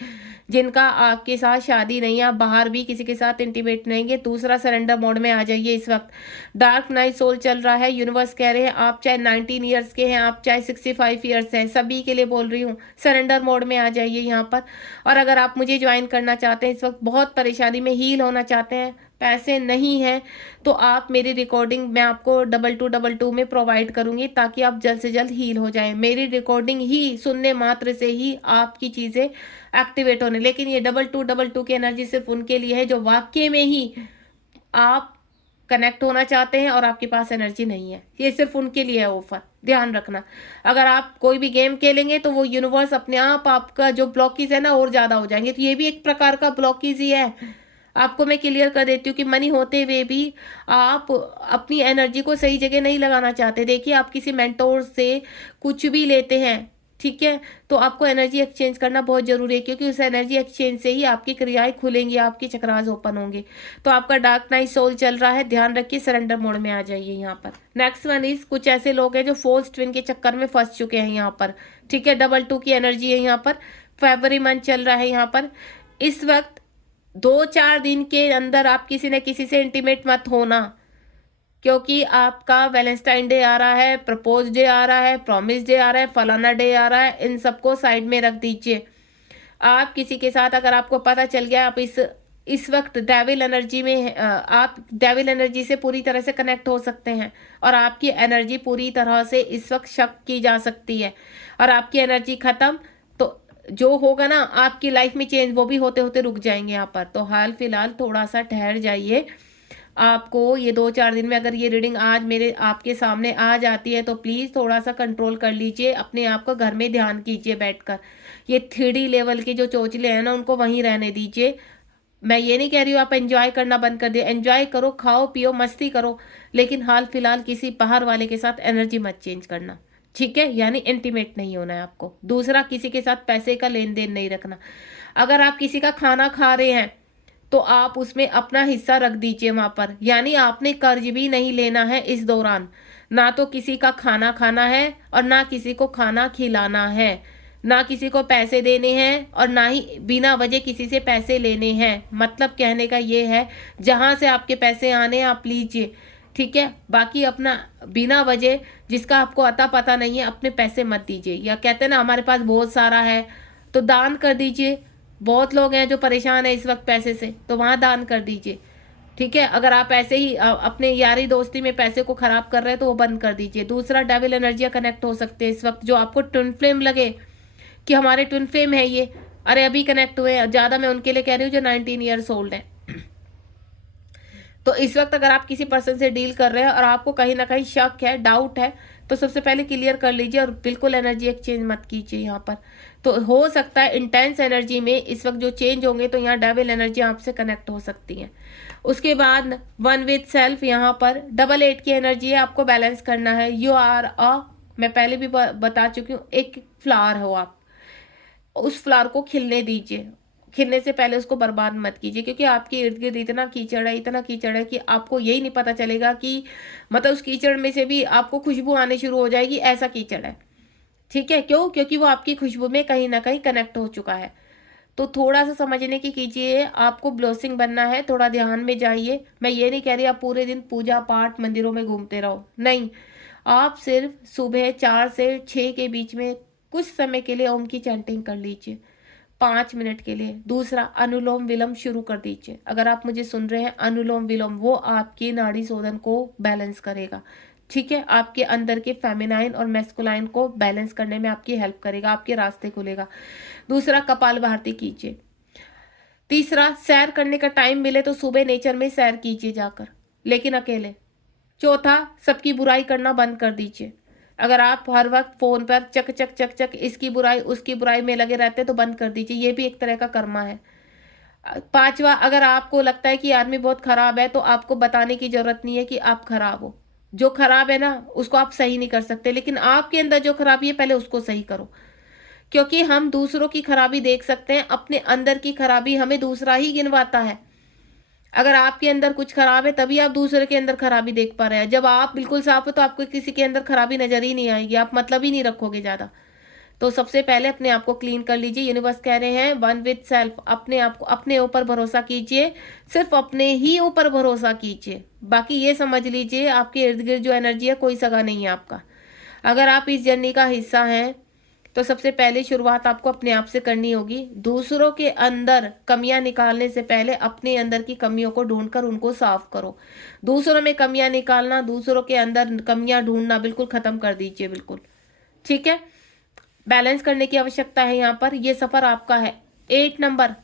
जिनका आपके साथ शादी नहीं है, आप बाहर भी किसी के साथ इंटीमेट नहीं है। दूसरा, सरेंडर मोड में आ जाइए। इस वक्त डार्क नाइट सोल चल रहा है। यूनिवर्स कह रहे हैं आप चाहे 19 ईयर्स के हैं, आप चाहे 65 ईयर्स हैं, सभी के लिए बोल रही हूँ, सरेंडर मोड में आ जाइए यहाँ पर। और अगर आप मुझे ज्वाइन करना चाहते हैं, इस वक्त बहुत परेशानी में हील होना चाहते हैं, पैसे नहीं है, तो आप मेरी रिकॉर्डिंग मैं आपको 2222 में प्रोवाइड करूंगी ताकि आप जल्द से जल्द हील हो जाएं। मेरी रिकॉर्डिंग ही सुनने मात्र से ही आपकी चीज़ें एक्टिवेट होने। लेकिन ये 2222 की एनर्जी सिर्फ उनके लिए है जो वाकई में ही आप कनेक्ट होना चाहते हैं और आपके पास एनर्जी नहीं है। ये सिर्फ उनके लिए है ऑफर, ध्यान रखना। अगर आप कोई भी गेम खेलेंगे तो वो यूनिवर्स अपने आप आपका जो ब्लॉकेज है ना और ज़्यादा हो जाएंगे, तो ये भी एक प्रकार का ब्लॉकेज ही है। आपको मैं क्लियर कर देती हूँ कि मनी होते हुए भी आप अपनी एनर्जी को सही जगह नहीं लगाना चाहते। देखिए, आप किसी मेंटोर से कुछ भी लेते हैं, ठीक है, तो आपको एनर्जी एक्सचेंज करना बहुत जरूरी है, क्योंकि उस एनर्जी एक्सचेंज से ही आपकी क्रियाएं खुलेंगी, आपके चक्रास ओपन होंगे। तो आपका डार्क नाइट सोल चल रहा है, ध्यान रखिए, सरेंडर मोड में आ जाइए यहाँ पर। नेक्स्ट वन इज, कुछ ऐसे लोग हैं जो फोल्स ट्विन के चक्कर में फंस चुके हैं यहाँ पर, ठीक है, डबल 2 की एनर्जी है यहाँ पर। फेब्रुअरी मंथ चल रहा है यहाँ पर। इस वक्त 2-4 दिन के अंदर आप किसी न किसी से इंटीमेट मत होना, क्योंकि आपका वैलेंटाइन डे आ रहा है, प्रपोज डे आ रहा है, प्रॉमिस डे आ रहा है, फलाना डे आ रहा है, इन सबको साइड में रख दीजिए। आप किसी के साथ, अगर आपको पता चल गया आप इस वक्त डेविल एनर्जी में, आप डेविल एनर्जी से पूरी तरह से कनेक्ट हो सकते हैं, और आपकी एनर्जी पूरी तरह से इस वक्त शक की जा सकती है, और आपकी एनर्जी खत्म, तो जो होगा ना आपकी लाइफ में चेंज, वो भी होते होते रुक जाएंगे यहाँ पर। तो हाल फिलहाल थोड़ा सा ठहर जाइए। आपको ये 2-4 दिन में, अगर ये रीडिंग आज मेरे आपके सामने आ जाती है, तो प्लीज़ थोड़ा सा कंट्रोल कर लीजिए अपने आप को, घर में ध्यान कीजिए बैठकर। ये 3D लेवल के जो चोचले हैं ना, उनको वहीं रहने दीजिए। मैं ये नहीं कह रही हूँ आप एंजॉय करना बंद कर दिए, एंजॉय करो, खाओ पियो, मस्ती करो, लेकिन हाल फिलहाल किसी बाहर वाले के साथ एनर्जी मत चेंज करना, ठीक है, यानी इंटीमेट नहीं होना है आपको। दूसरा, किसी के साथ पैसे का लेन देन नहीं रखना। अगर आप किसी का खाना खा रहे हैं तो आप उसमें अपना हिस्सा रख दीजिए वहां पर, यानी आपने कर्ज भी नहीं लेना है इस दौरान। ना तो किसी का खाना खाना है, और ना किसी को खाना खिलाना है, ना किसी को पैसे देने हैं, और ना ही बिना वजह किसी से पैसे लेने हैं। मतलब कहने का ये है, जहां से आपके पैसे आने आप लीजिए, ठीक है, बाकी अपना बिना वजह जिसका आपको अता पता नहीं है अपने पैसे मत दीजिए। या कहते हैं ना, हमारे पास बहुत सारा है तो दान कर दीजिए। बहुत लोग हैं जो परेशान है इस वक्त पैसे से, तो वहां दान कर दीजिए, ठीक है। अगर आप ऐसे ही अपने यारी दोस्ती में पैसे को खराब कर रहे हैं तो वो बंद कर दीजिए। दूसरा, डेविल एनर्जियां कनेक्ट हो सकते हैं इस वक्त, जो आपको ट्विन फ्लेम लगे कि हमारे ट्विन फ्लेम है ये, अरे अभी कनेक्ट हुए हैं, ज्यादा मैं उनके लिए कह रही हूँ जो 19 ईयर्स ओल्ड है। तो इस वक्त अगर आप किसी पर्सन से डील कर रहे हैं और आपको कहीं ना कहीं शक है, डाउट है, तो सबसे पहले क्लियर कर लीजिए, और बिल्कुल एनर्जी एक्सचेंज मत कीजिए यहाँ पर। तो हो सकता है इंटेंस एनर्जी में इस वक्त जो चेंज होंगे, तो यहाँ डेविल एनर्जी आपसे कनेक्ट हो सकती है। उसके बाद वन विद सेल्फ, यहाँ पर डबल 8 की एनर्जी है, आपको बैलेंस करना है। यू आर मैं पहले भी बता चुकी हूँ, एक फ्लावर हो आप, उस फ्लावर को खिलने दीजिए। खिलने से पहले उसको बर्बाद मत कीजिए, क्योंकि आपके इर्द गिर्द इतना कीचड़ है, इतना कीचड़ है कि आपको यही नहीं पता चलेगा कि, मतलब उस कीचड़ में से भी आपको खुशबू आने शुरू हो जाएगी, ऐसा कीचड़ है, ठीक है। क्यों? क्योंकि वो आपकी खुशबू में कहीं ना कहीं कनेक्ट हो चुका है। तो थोड़ा सा समझने की कीजिए, आपको ब्लोसिंग बनना है, थोड़ा ध्यान में जाइए। मैं ये नहीं कह रही आप पूरे दिन पूजा पाठ मंदिरों में घूमते रहो, नहीं, आप सिर्फ सुबह 4 से 6 के बीच में कुछ समय के लिए ओम की चैंटिंग कर लीजिए, 5 मिनट के लिए। दूसरा, अनुलोम विलोम शुरू कर दीजिए। अगर आप मुझे सुन रहे हैं, अनुलोम विलोम वो आपकी नाड़ी शोधन को बैलेंस करेगा, ठीक है, आपके अंदर के फेमिनाइन और मैस्कुलाइन को बैलेंस करने में आपकी हेल्प करेगा, आपके रास्ते खुलेगा। दूसरा, कपालभाति कीजिए। तीसरा, सैर करने का टाइम मिले तो सुबह नेचर में सैर कीजिए जाकर, लेकिन अकेले। चौथा, सबकी बुराई करना बंद कर दीजिए। अगर आप हर वक्त फोन पर चक चक चक चक इसकी बुराई उसकी बुराई में लगे रहते तो बंद कर दीजिए, ये भी एक तरह का कर्मा है। पांचवा, अगर आपको लगता है कि आदमी बहुत खराब है, तो आपको बताने की जरूरत नहीं है कि आप खराब हो। जो खराब है ना, उसको आप सही नहीं कर सकते, लेकिन आपके अंदर जो खराबी है पहले उसको सही करो, क्योंकि हम दूसरों की खराबी देख सकते हैं, अपने अंदर की खराबी हमें दूसरा ही गिनवाता है। अगर आपके अंदर कुछ खराब है तभी आप दूसरे के अंदर खराबी देख पा रहे हैं। जब आप बिल्कुल साफ हो तो आपको किसी के अंदर खराबी नजर ही नहीं आएगी, आप मतलब ही नहीं रखोगे ज्यादा। तो सबसे पहले अपने आप को क्लीन कर लीजिए। यूनिवर्स कह रहे हैं वन विद सेल्फ, अपने आप को, अपने ऊपर भरोसा कीजिए, सिर्फ अपने ही ऊपर भरोसा कीजिए। बाकी ये समझ लीजिए, आपके इर्द गिर्द जो एनर्जी है कोई सगा नहीं है आपका। अगर आप इस जर्नी का हिस्सा हैं तो सबसे पहले शुरुआत आपको अपने आप से करनी होगी। दूसरों के अंदर कमियां निकालने से पहले अपने अंदर की कमियों को ढूंढकर उनको साफ करो। दूसरों में कमियां निकालना, दूसरों के अंदर कमियां ढूंढना बिल्कुल खत्म कर दीजिए, बिल्कुल, ठीक है। बैलेंस करने की आवश्यकता है यहाँ पर, ये सफर आपका है। 8 नंबर,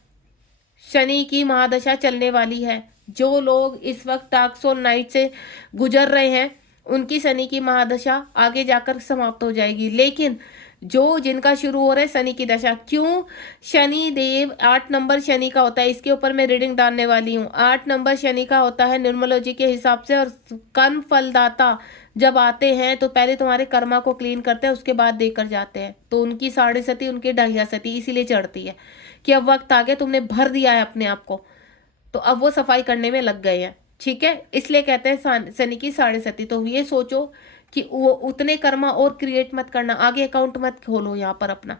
शनि की महादशा चलने वाली है। जो लोग इस वक्त डार्क सोल नाइट से गुजर रहे हैं, उनकी शनि की महादशा आगे जाकर समाप्त हो जाएगी, लेकिन जो जिनका शुरू हो रहा है शनि की दशा। क्यों? शनि देव 8 नंबर शनि का होता है, इसके ऊपर मैं रीडिंग डालने वाली हूँ। 8 नंबर शनि का होता है न्यूमरोलॉजी के हिसाब से, और कर्म फलदाता जब आते हैं तो पहले तुम्हारे कर्मा को क्लीन करते हैं, उसके बाद देकर जाते हैं। तो उनकी 7.5 उनकी 2.5 इसीलिए चढ़ती है कि अब वक्त आ गया, तुमने भर दिया है अपने आप को, तो अब वो सफाई करने में लग गए हैं। ठीक है, इसलिए कहते हैं शनि की 7.5। तो ये सोचो कि वो उतने कर्मा और क्रिएट मत करना, आगे अकाउंट मत खोलो। यहाँ पर अपना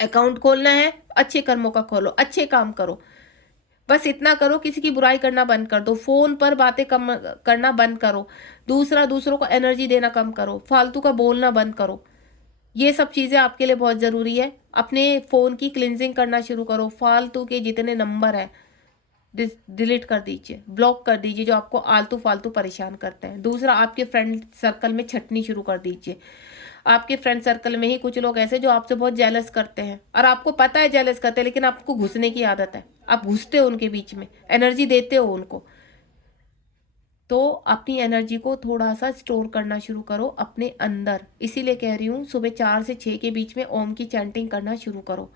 अकाउंट खोलना है, अच्छे कर्मों का खोलो, अच्छे काम करो, बस इतना करो। किसी की बुराई करना बंद कर दो, फोन पर बातें कम करना बंद करो, दूसरों को एनर्जी देना कम करो, फालतू का बोलना बंद करो। ये सब चीजें आपके लिए बहुत जरूरी है। अपने फोन की क्लिनजिंग करना शुरू करो, फालतू के जितने नंबर है डिलीट कर दीजिए, ब्लॉक कर दीजिए, जो आपको आलतू फालतू परेशान करते हैं। दूसरा, आपके फ्रेंड सर्कल में छटनी शुरू कर दीजिए। आपके फ्रेंड सर्कल में ही कुछ लोग ऐसे जो आपसे बहुत जेलस करते हैं, और आपको पता है जेलस करते हैं, लेकिन आपको घुसने की आदत है, आप घुसते हो उनके बीच में, एनर्जी देते हो उनको। तो अपनी एनर्जी को थोड़ा सा स्टोर करना शुरू करो अपने अंदर। इसीलिए कह रही हूँ सुबह 4 से 6 के बीच में ओम की चैंटिंग करना शुरू करो,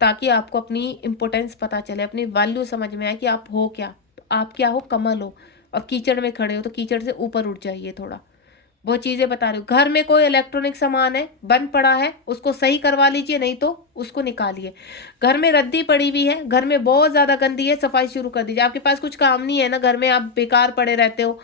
ताकि आपको अपनी इम्पोर्टेंस पता चले, अपनी वैल्यू समझ में आए कि आप हो क्या। तो आप क्या हो? कमल हो। और कीचड़ में खड़े हो तो कीचड़ से ऊपर उठ जाइए थोड़ा। वो चीजें बता रही हूँ। घर में कोई इलेक्ट्रॉनिक सामान है बंद पड़ा है, उसको सही करवा लीजिए, नहीं तो उसको निकालिए। घर में रद्दी पड़ी हुई है, घर में बहुत ज्यादा गंदी है, सफाई शुरू कर दीजिए। आपके पास कुछ काम नहीं है ना, घर में आप बेकार पड़े रहते हो,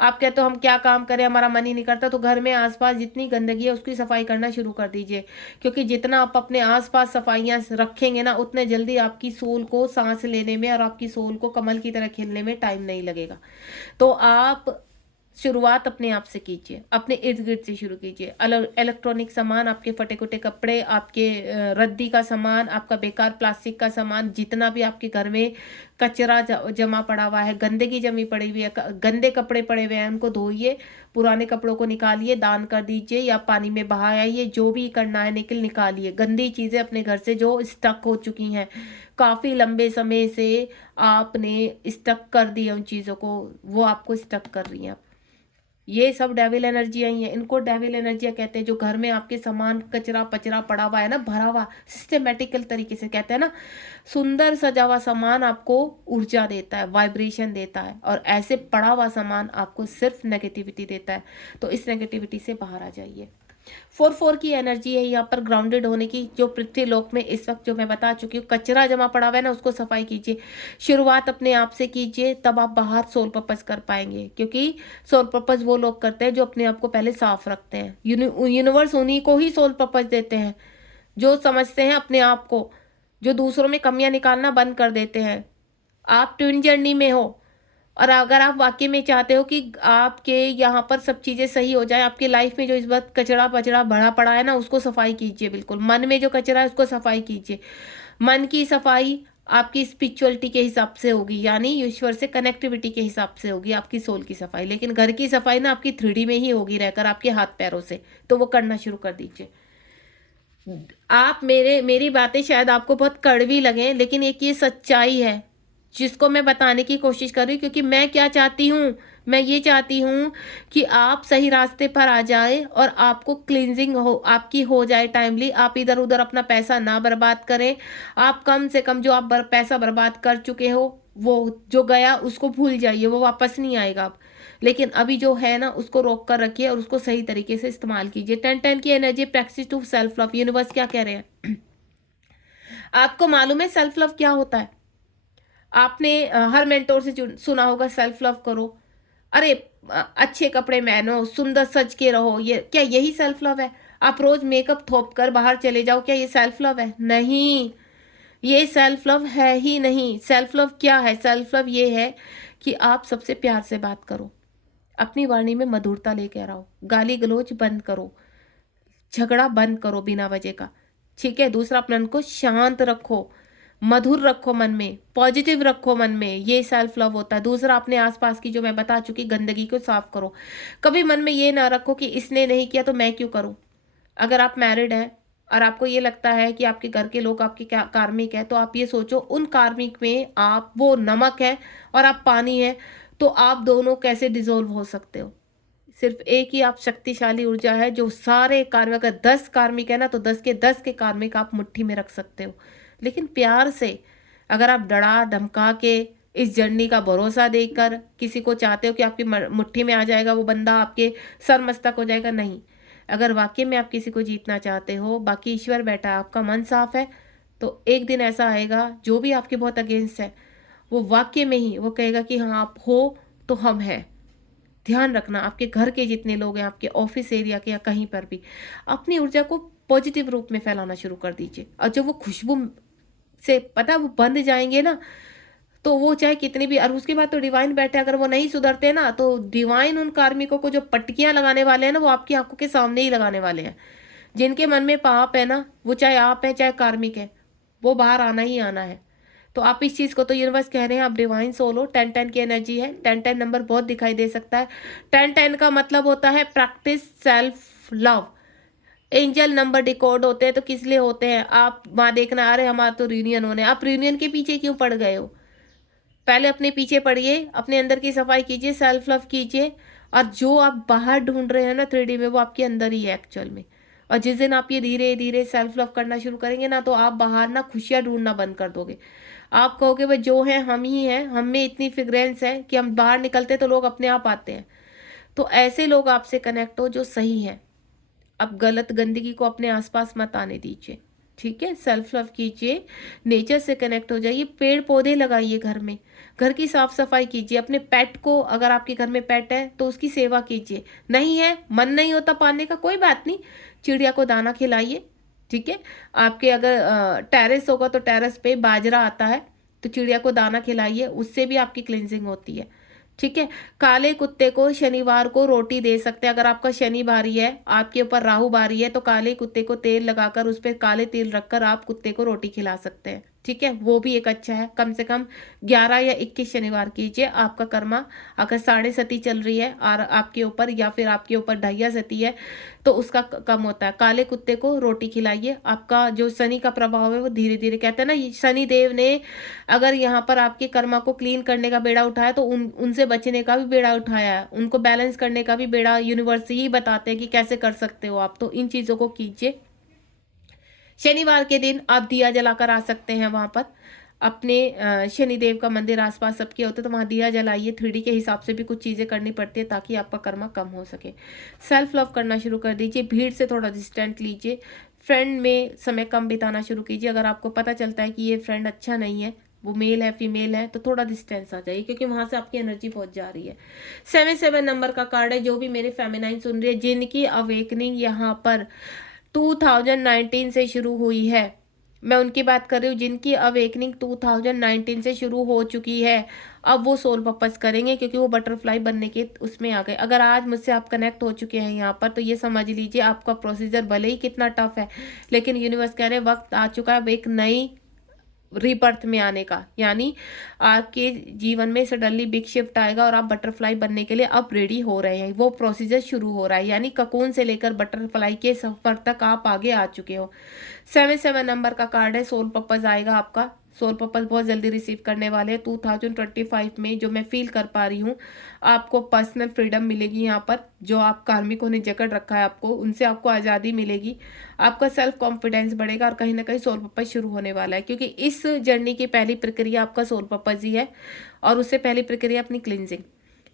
आप कहते हो हम क्या काम करें, हमारा मन ही नहीं करता, तो घर में आसपास जितनी गंदगी है उसकी सफाई करना शुरू कर दीजिए। क्योंकि जितना आप अपने आसपास सफाइयाँ रखेंगे ना, उतने जल्दी आपकी सोल को सांस लेने में और आपकी सोल को कमल की तरह खिलने में टाइम नहीं लगेगा। तो आप शुरुआत अपने आप से कीजिए, अपने इर्द गिर्द से शुरू कीजिए। इलेक्ट्रॉनिक सामान, आपके फटे कुटे कपड़े, आपके रद्दी का सामान, आपका बेकार प्लास्टिक का सामान, जितना भी आपके घर में कचरा जमा पड़ा हुआ है, गंदगी जमी पड़ी हुई है, गंदे कपड़े पड़े हुए हैं, उनको धोइए, पुराने कपड़ों को निकालिए, दान कर दीजिए या पानी में बहा आइए, जो भी करना है निकालिए। गंदी चीज़ें अपने घर से जो स्टक हो चुकी हैं, काफ़ी लंबे समय से आपने स्टक कर दिए उन चीज़ों को, वो आपको स्टक कर रही हैं। ये सब डेविल एनर्जियां ही हैं, इनको डेविल एनर्जियां कहते हैं। जो घर में आपके सामान कचरा पचरा पड़ा हुआ है ना, भरा हुआ, सिस्टमेटिकल तरीके से कहते हैं ना, सुंदर सजा हुआ सामान आपको ऊर्जा देता है, वाइब्रेशन देता है, और ऐसे पड़ा हुआ सामान आपको सिर्फ नेगेटिविटी देता है। तो इस नेगेटिविटी से बाहर आ जाइए। 4-4 की एनर्जी है यहाँ पर ग्राउंडेड होने की, जो पृथ्वी लोक में इस वक्त जो मैं बता चुकी हूँ, कचरा जमा पड़ा हुआ है ना, उसको सफाई कीजिए। शुरुआत अपने आप से कीजिए, तब आप बाहर सोल पर्पस कर पाएंगे। क्योंकि सोल पर्पस वो लोग करते हैं जो अपने आप को पहले साफ रखते हैं। यूनिवर्स उन्हीं को ही सोल पर्पस देते हैं जो समझते हैं अपने आप को, जो दूसरों में कमियां निकालना बंद कर देते हैं। आप ट्विन जर्नी में हो, और अगर आप वाकई में चाहते हो कि आपके यहाँ पर सब चीज़ें सही हो जाए, आपकी लाइफ में जो इस वक्त कचरा पचड़ा भरा पड़ा है ना, उसको सफाई कीजिए। बिल्कुल मन में जो कचरा है उसको सफाई कीजिए। मन की सफाई आपकी स्पिरिचुअलिटी के हिसाब से होगी, यानी ईश्वर से कनेक्टिविटी के हिसाब से होगी आपकी सोल की सफाई। लेकिन घर की सफाई ना आपकी 3D में ही होगी, रहकर आपके हाथ पैरों से। तो वो करना शुरू कर दीजिए। आप मेरी बातें शायद आपको बहुत कड़वी लगें, लेकिन एक ये सच्चाई है जिसको मैं बताने की कोशिश कर रही हूँ। क्योंकि मैं क्या चाहती हूँ, मैं ये चाहती हूँ कि आप सही रास्ते पर आ जाए और आपको क्लींजिंग आपकी हो जाए टाइमली। आप इधर उधर अपना पैसा ना बर्बाद करें। आप कम से कम जो आप पैसा बर्बाद कर चुके हो, वो जो गया उसको भूल जाइए, वो वापस नहीं आएगा अब। लेकिन अभी जो है ना, उसको रोक कर रखिए और उसको सही तरीके से इस्तेमाल कीजिए। 10-10 की energy, practice to self love. Universe क्या कह रहे हैं? आपको मालूम है सेल्फ लव क्या होता है? आपने हर मेंटोर से सुना होगा सेल्फ लव करो। अरे अच्छे कपड़े पहनो, सुंदर सज के रहो, ये क्या यही सेल्फ लव है? आप रोज मेकअप थोप कर बाहर चले जाओ, क्या ये सेल्फ लव है? नहीं, ये सेल्फ लव है ही नहीं। सेल्फ लव क्या है? सेल्फ लव ये है कि आप सबसे प्यार से बात करो, अपनी वाणी में मधुरता लेकर आओ, गाली गलौज बंद करो, झगड़ा बंद करो बिना वजह का। ठीक है। दूसरा, अपने मन को शांत रखो, मधुर रखो, मन में पॉजिटिव रखो, मन में। ये सेल्फ लव होता है। दूसरा, अपने आसपास की जो मैं बता चुकी गंदगी को साफ करो। कभी मन में ये ना रखो कि इसने नहीं किया तो मैं क्यों करूं। अगर आप मैरिड हैं और आपको ये लगता है कि आपके घर के लोग आपके कार्मिक है, तो आप ये सोचो उन कार्मिक में आप वो नमक है और आप पानी है, तो आप दोनों कैसे डिजोल्व हो सकते हो। सिर्फ एक ही आप शक्तिशाली ऊर्जा है जो सारे कार्मिक, अगर 10 कार्मिक है ना तो 10 के 10 के कार्मिक आप मुट्ठी में रख सकते हो। लेकिन प्यार से अगर आप डरा धमका के इस जर्नी का भरोसा देकर किसी को चाहते हो कि आपकी मुट्ठी में आ जाएगा वो बंदा, आपके सर मस्तक हो जाएगा, नहीं। अगर वाकई में आप किसी को जीतना चाहते हो, बाकी ईश्वर बैठा है, आपका मन साफ है, तो एक दिन ऐसा आएगा जो भी आपके बहुत अगेंस्ट है वो वाकई में ही वो कहेगा कि हाँ आप हो तो हम हैं। ध्यान रखना, आपके घर के जितने लोग हैं, आपके ऑफिस एरिया के या कहीं पर भी, अपनी ऊर्जा को पॉजिटिव रूप में फैलाना शुरू कर दीजिए। और जब वो खुशबू से पता वो बंध जाएंगे ना, तो वो चाहे कितनी भी, और उसके बाद तो डिवाइन बैठे, अगर वो नहीं सुधरते ना तो डिवाइन उन कार्मिकों को जो पटकियां लगाने वाले हैं ना वो आपकी आंखों के सामने ही लगाने वाले हैं। जिनके मन में पाप है ना, वो चाहे आप है चाहे कार्मिक है, वो बाहर आना ही आना है। तो आप इस चीज को, तो यूनिवर्स कह रहे हैं आप डिवाइन सोल हो, 10-10 की एनर्जी है, 10-10 नंबर बहुत दिखाई दे सकता है। 10-10 का मतलब होता है practice self love. Angel number decode होते हैं तो किस लिए होते हैं, आप वहां देखना, आ रहे हमारा तो रियूनियन होने, आप रियूनियन के पीछे क्यों पड़ गए हो? पहले अपने पीछे पड़िए, अपने अंदर की सफाई कीजिए, सेल्फ लव कीजिए। और जो आप बाहर ढूंढ रहे हैं ना 3D में, वो आपके अंदर ही है एक्चुअल में। और जिस दिन आप ये धीरे धीरे सेल्फ लव करना शुरू करेंगे ना, तो आप बाहर ना खुशियां ढूंढना बंद कर दोगे। आप कहोगे भाई जो है हम ही हैं, हम में इतनी फ्रेग्रेंस है कि हम बाहर निकलते तो लोग अपने आप आते हैं। तो ऐसे लोग आपसे कनेक्ट हो जो सही है। अब गलत गंदगी को अपने आसपास मत आने दीजिए, ठीक है? सेल्फ लव कीजिए, नेचर से कनेक्ट हो जाइए, पेड़ पौधे लगाइए घर में, घर की साफ सफाई कीजिए, अपने पेट को, अगर आपके घर में पेट है तो उसकी सेवा कीजिए। नहीं है, मन नहीं होता पालने का, कोई बात नहीं, चिड़िया को दाना खिलाइए, ठीक है? आपके अगर टेरेस होगा तो टेरेस पे बाजरा आता है, तो चिड़िया को दाना खिलाइए, उससे भी आपकी क्लिनजिंग होती है, ठीक है? काले कुत्ते को शनिवार को रोटी दे सकते हैं। अगर आपका शनि बारी है, आपके ऊपर राहु बारी है, तो काले कुत्ते को तेल लगाकर उस पर काले तिल रखकर आप कुत्ते को रोटी खिला सकते हैं, ठीक है? वो भी एक अच्छा है। कम से कम 11 या 21 शनिवार कीजिए। आपका कर्मा अगर 7.5 चल रही है और आपके ऊपर, या फिर आपके ऊपर 2.5 है, तो उसका कम होता है। काले कुत्ते को रोटी खिलाइए। आपका जो शनि का प्रभाव है वो धीरे धीरे, कहते हैं ना, शनि देव ने अगर यहाँ पर आपके कर्मा को क्लीन करने का बेड़ा उठाया तो उनसे बचने का भी बेड़ा उठाया है, उनको बैलेंस करने का भी बेड़ा यूनिवर्स ही बताते हैं कि कैसे कर सकते हो आप। तो इन चीजों को कीजिए। शनिवार के दिन आप दिया जलाकर आ सकते हैं वहां पर। अपने शनिदेव का मंदिर आसपास सबके होते तो वहां दिया जलाइए। 3D के हिसाब से भी कुछ चीजें करनी पड़ती है ताकि आपका कर्मा कम हो सके। सेल्फ लव करना शुरू कर दीजिए, भीड़ से थोड़ा डिस्टेंट लीजिए, फ्रेंड में समय कम बिताना शुरू कीजिए। अगर आपको पता चलता है कि ये फ्रेंड अच्छा नहीं है, वो मेल है फीमेल है, तो थोड़ा डिस्टेंस आ जाइए, क्योंकि वहां से आपकी एनर्जी पहुंच जा रही है। 7-7 नंबर का कार्ड है। जो भी मेरे फेमिनाइन सुन रही है, जिनकी अवेकनिंग यहाँ पर 2019 से शुरू हुई है, मैं उनकी बात कर रही हूँ, जिनकी अवेकनिंग 2019 से शुरू हो चुकी है, अब वो सोल पर्पस करेंगे, क्योंकि वो बटरफ्लाई बनने के उसमें आ गए। अगर आज मुझसे आप कनेक्ट हो चुके हैं यहाँ पर, तो ये समझ लीजिए आपका प्रोसीजर भले ही कितना टफ है, लेकिन यूनिवर्स कह रहे हैं वक्त आ चुका है अब एक नई रीबर्थ में आने का। यानी आपके जीवन में सडनली बिग शिफ्ट आएगा और आप बटरफ्लाई बनने के लिए अब रेडी हो रहे हैं। वो प्रोसीजर शुरू हो रहा है, यानी ककून से लेकर बटरफ्लाई के सफर तक आप आगे आ चुके हो। 7-7 नंबर का कार्ड है। सोल पर्पस आएगा आपका। सोल पर्पस बहुत जल्दी रिसीव करने वाले हैं 2025 में, जो मैं फील कर पा रही हूँ। आपको पर्सनल फ्रीडम मिलेगी यहाँ पर। जो आप कार्मिकों ने जकड़ रखा है आपको, उनसे आपको आज़ादी मिलेगी। आपका सेल्फ कॉन्फिडेंस बढ़ेगा और कहीं ना कहीं सोल पर्पस शुरू होने वाला है, क्योंकि इस जर्नी की पहली प्रक्रिया आपका सोल पर्पस ही है। और उससे पहली प्रक्रिया अपनी क्लिनजिंग।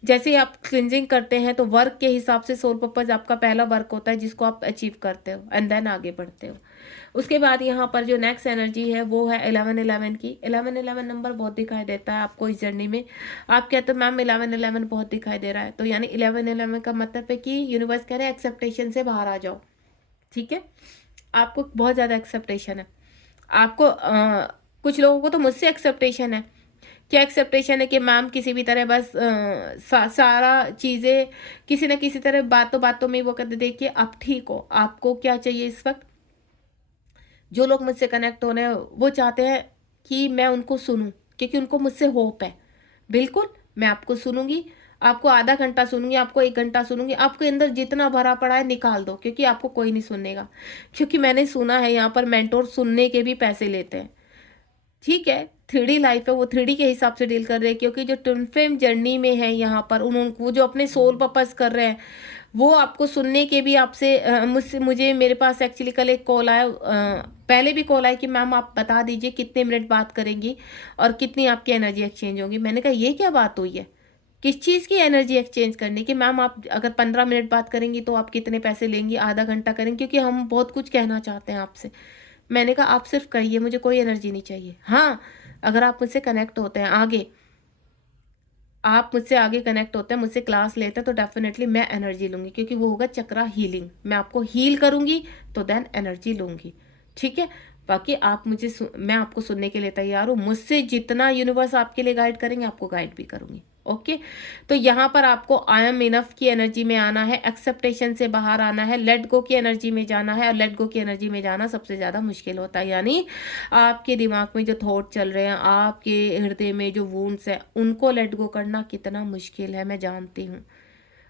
जैसे ही आप क्लिनजिंग करते हैं तो वर्क के हिसाब से सोल पर्पस आपका पहला वर्क होता है, जिसको आप अचीव करते हो एंड देन आगे बढ़ते हो। उसके बाद यहाँ पर जो नेक्स्ट एनर्जी है वो है 11-11 की। 11-11 नंबर बहुत दिखाई देता है आपको इस जर्नी में। आप कहते हो मैम 11-11 बहुत दिखाई दे रहा है, तो यानी 11-11 का मतलब है कि यूनिवर्स कह रहे हैं एक्सेप्टेशन से बाहर आ जाओ, ठीक है? आपको बहुत ज़्यादा एक्सेप्टेशन है। आपको कुछ लोगों को तो मुझसे एक्सेप्टेशन है। क्या एक्सेप्टेशन है कि मैम किसी भी तरह बस सारा चीज़ें किसी न किसी तरह बातों बातों में वो कहते देखिए आप ठीक हो, आपको क्या चाहिए इस वक्त। जो लोग मुझसे कनेक्ट हो रहे हैं वो चाहते हैं कि मैं उनको सुनूं, क्योंकि उनको मुझसे होप है। बिल्कुल मैं आपको सुनूंगी, आपको आधा घंटा सुनूंगी, आपको 1 घंटा सुनूंगी। आपके अंदर जितना भरा पड़ा है निकाल दो, क्योंकि आपको कोई नहीं सुनेगा। क्योंकि मैंने सुना है यहाँ पर मेंटोर सुनने के भी पैसे लेते हैं, ठीक है? 3D लाइफ है, वो 3D के हिसाब से डील कर रहे हैं, क्योंकि जो ट्विन फ्लेम जर्नी में है यहाँ पर उनको जो अपने सोल पर्पस कर रहे हैं वो आपको सुनने के भी आपसे मुझसे मुझे मेरे पास एक्चुअली कल एक कॉल आया, पहले भी कॉल आया कि मैम आप बता दीजिए कितने मिनट बात करेंगी और कितनी आपकी एनर्जी एक्सचेंज होगी। मैंने कहा ये क्या बात हुई है, किस चीज़ की एनर्जी एक्सचेंज करने की? मैम आप अगर 15 मिनट बात करेंगी तो आप कितने पैसे लेंगी, आधा घंटा करेंगे, क्योंकि हम बहुत कुछ कहना चाहते हैं आपसे। मैंने कहा आप सिर्फ कहिए, मुझे कोई एनर्जी नहीं चाहिए। हाँ, अगर आप मुझसे कनेक्ट होते हैं आगे, आप मुझसे आगे कनेक्ट होते हैं, मुझसे क्लास लेते हैं, तो डेफिनेटली मैं एनर्जी लूँगी, क्योंकि वो होगा चक्रा हीलिंग। मैं आपको हील करूँगी तो देन एनर्जी लूँगी, ठीक है? बाकी आप मुझे मैं आपको सुनने के लिए तैयार हूँ। मुझसे जितना यूनिवर्स आपके लिए गाइड करेंगे, आपको गाइड भी करूँगी। ओके, तो यहाँ पर आपको आई एम इनफ की एनर्जी में आना है, एक्सेप्टेशन से बाहर आना है, लेट गो की एनर्जी में जाना है। और लेट गो की एनर्जी में जाना सबसे ज़्यादा मुश्किल होता है, यानी आपके दिमाग में जो थॉट चल रहे हैं, आपके हृदय में जो वुंड्स है, उनको लेट गो करना कितना मुश्किल है मैं जानती हूँ।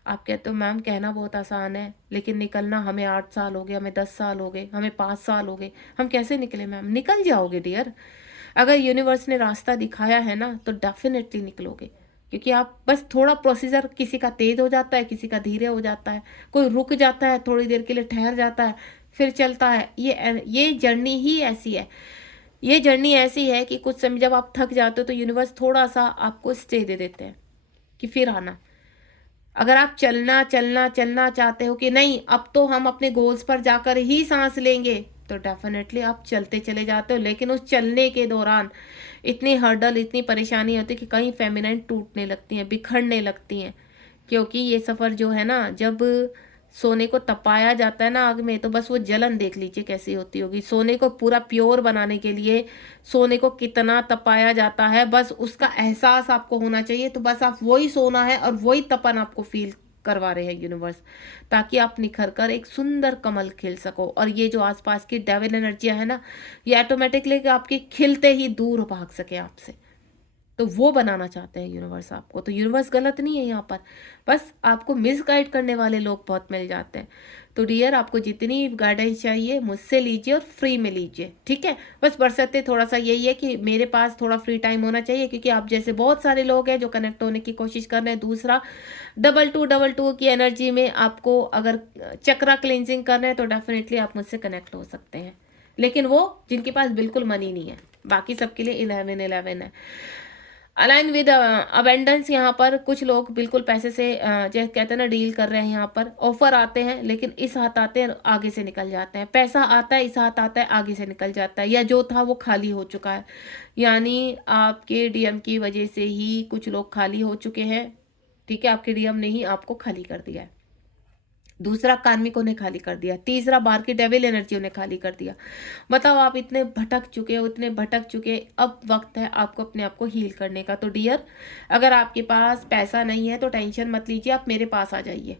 आप कहते हो मैम कहना बहुत आसान है, लेकिन निकलना, हमें 8 साल हो गए, हमें 10 साल हो गए, हमें 5 साल हो गए, हम कैसे निकले मैम? निकल जाओगे डियर। अगर यूनिवर्स ने रास्ता दिखाया है ना, तो डेफिनेटली निकलोगे, क्योंकि आप बस थोड़ा प्रोसीजर, किसी का तेज हो जाता है, किसी का धीरे हो जाता है, कोई रुक जाता है, थोड़ी देर के लिए ठहर जाता है, फिर चलता है। ये जर्नी ही ऐसी है। ये जर्नी ऐसी है कि कुछ समय जब आप थक जाते हो तो यूनिवर्स थोड़ा सा आपको स्टे दे देते हैं कि फिर आना। अगर आप चलना चलना चलना चाहते हो कि नहीं अब तो हम अपने गोल्स पर जाकर ही सांस लेंगे, तो डेफिनेटली आप चलते चले जाते हो। लेकिन उस चलने के दौरान इतनी हर्डल, इतनी परेशानी होती है कि कहीं फेमिनाइन टूटने लगती हैं, बिखरने लगती हैं। क्योंकि ये सफ़र जो है ना, जब सोने को तपाया जाता है ना आग में, तो बस वो जलन देख लीजिए कैसी होती होगी। सोने को पूरा प्योर बनाने के लिए सोने को कितना तपाया जाता है, बस उसका एहसास आपको होना चाहिए। तो बस आप वही सोना है और वही तपन आपको फील करवा रहे हैं यूनिवर्स, ताकि आप निखर कर एक सुंदर कमल खिल सको। और ये जो आसपास की डेविल एनर्जियां है ना, ये ऑटोमेटिकली आपके खिलते ही दूर भाग सके आपसे, तो वो बनाना चाहते हैं यूनिवर्स आपको। तो यूनिवर्स गलत नहीं है यहाँ पर, बस आपको मिसगाइड करने वाले लोग बहुत मिल जाते हैं। तो डियर, आपको जितनी गाइडेंस चाहिए मुझसे लीजिए और फ्री में लीजिए, ठीक है? बस बरसते थोड़ा सा यही है कि मेरे पास थोड़ा फ्री टाइम होना चाहिए, क्योंकि आप जैसे बहुत सारे लोग हैं जो कनेक्ट होने की कोशिश कर रहे हैं। दूसरा, डबल टू की एनर्जी में आपको अगर चक्रा क्लिनजिंग कर रहे हैं, तो डेफिनेटली आप मुझसे कनेक्ट हो सकते हैं। लेकिन वो जिनके पास बिल्कुल मनी नहीं है, बाकी सबके लिए 11 है। अलाइन विद अबेंडेंस, यहाँ पर कुछ लोग बिल्कुल पैसे से जो कहते हैं ना डील कर रहे हैं। यहाँ पर ऑफर आते हैं, लेकिन इस हाथ आते हैं आगे से निकल जाते हैं। पैसा आता है, इस हाथ आता है आगे से निकल जाता है, या जो था वो खाली हो चुका है। यानी आपके डीएम की वजह से ही कुछ लोग खाली हो चुके हैं, ठीक है? आपके डीएम ने ही आपको खाली कर दिया है। दूसरा, कार्मिकों ने खाली कर दिया। तीसरा, बाहर की डेविल एनर्जियों ने खाली कर दिया। बताओ, आप इतने भटक चुके हो, इतने भटक चुके, अब वक्त है आपको अपने आप को हील करने का। तो डियर, अगर आपके पास पैसा नहीं है तो टेंशन मत लीजिए, आप मेरे पास आ जाइए,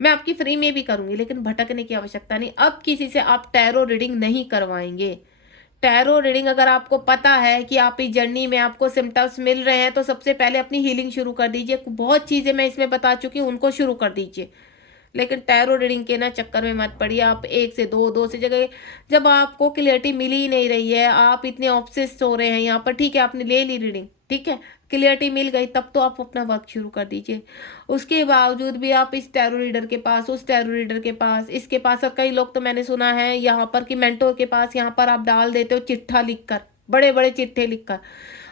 मैं आपकी फ्री में भी करूंगी, लेकिन भटकने की आवश्यकता नहीं। अब किसी से आप टैरो रीडिंग नहीं करवाएंगे। टैरो रीडिंग, अगर आपको पता है कि आप इस जर्नी में आपको सिम्टम्स मिल रहे हैं, तो सबसे पहले अपनी हीलिंग शुरू कर दीजिए। बहुत चीजें मैं इसमें बता चुकी हूँ, उनको शुरू कर दीजिए। लेकिन टैरो रीडिंग के ना चक्कर में मत पड़िए। आप 1 से 2, 2 से जगह, जब आपको क्लियरिटी मिल ही नहीं रही है, आप इतने ऑब्सेस्ड हो रहे हैं यहाँ पर, ठीक है आपने ले ली रीडिंग, ठीक है, क्लियरिटी मिल गई, तब तो आप अपना वर्क शुरू कर दीजिए। उसके बावजूद भी आप इस टैरो रीडर के पास, उस टैरो रीडर के पास, इसके पास, और कई लोग तो मैंने सुना है यहाँ पर कि मेंटोर के पास यहाँ पर आप डाल देते हो चिट्ठा लिखकर, बड़े बड़े चिट्ठे लिखकर,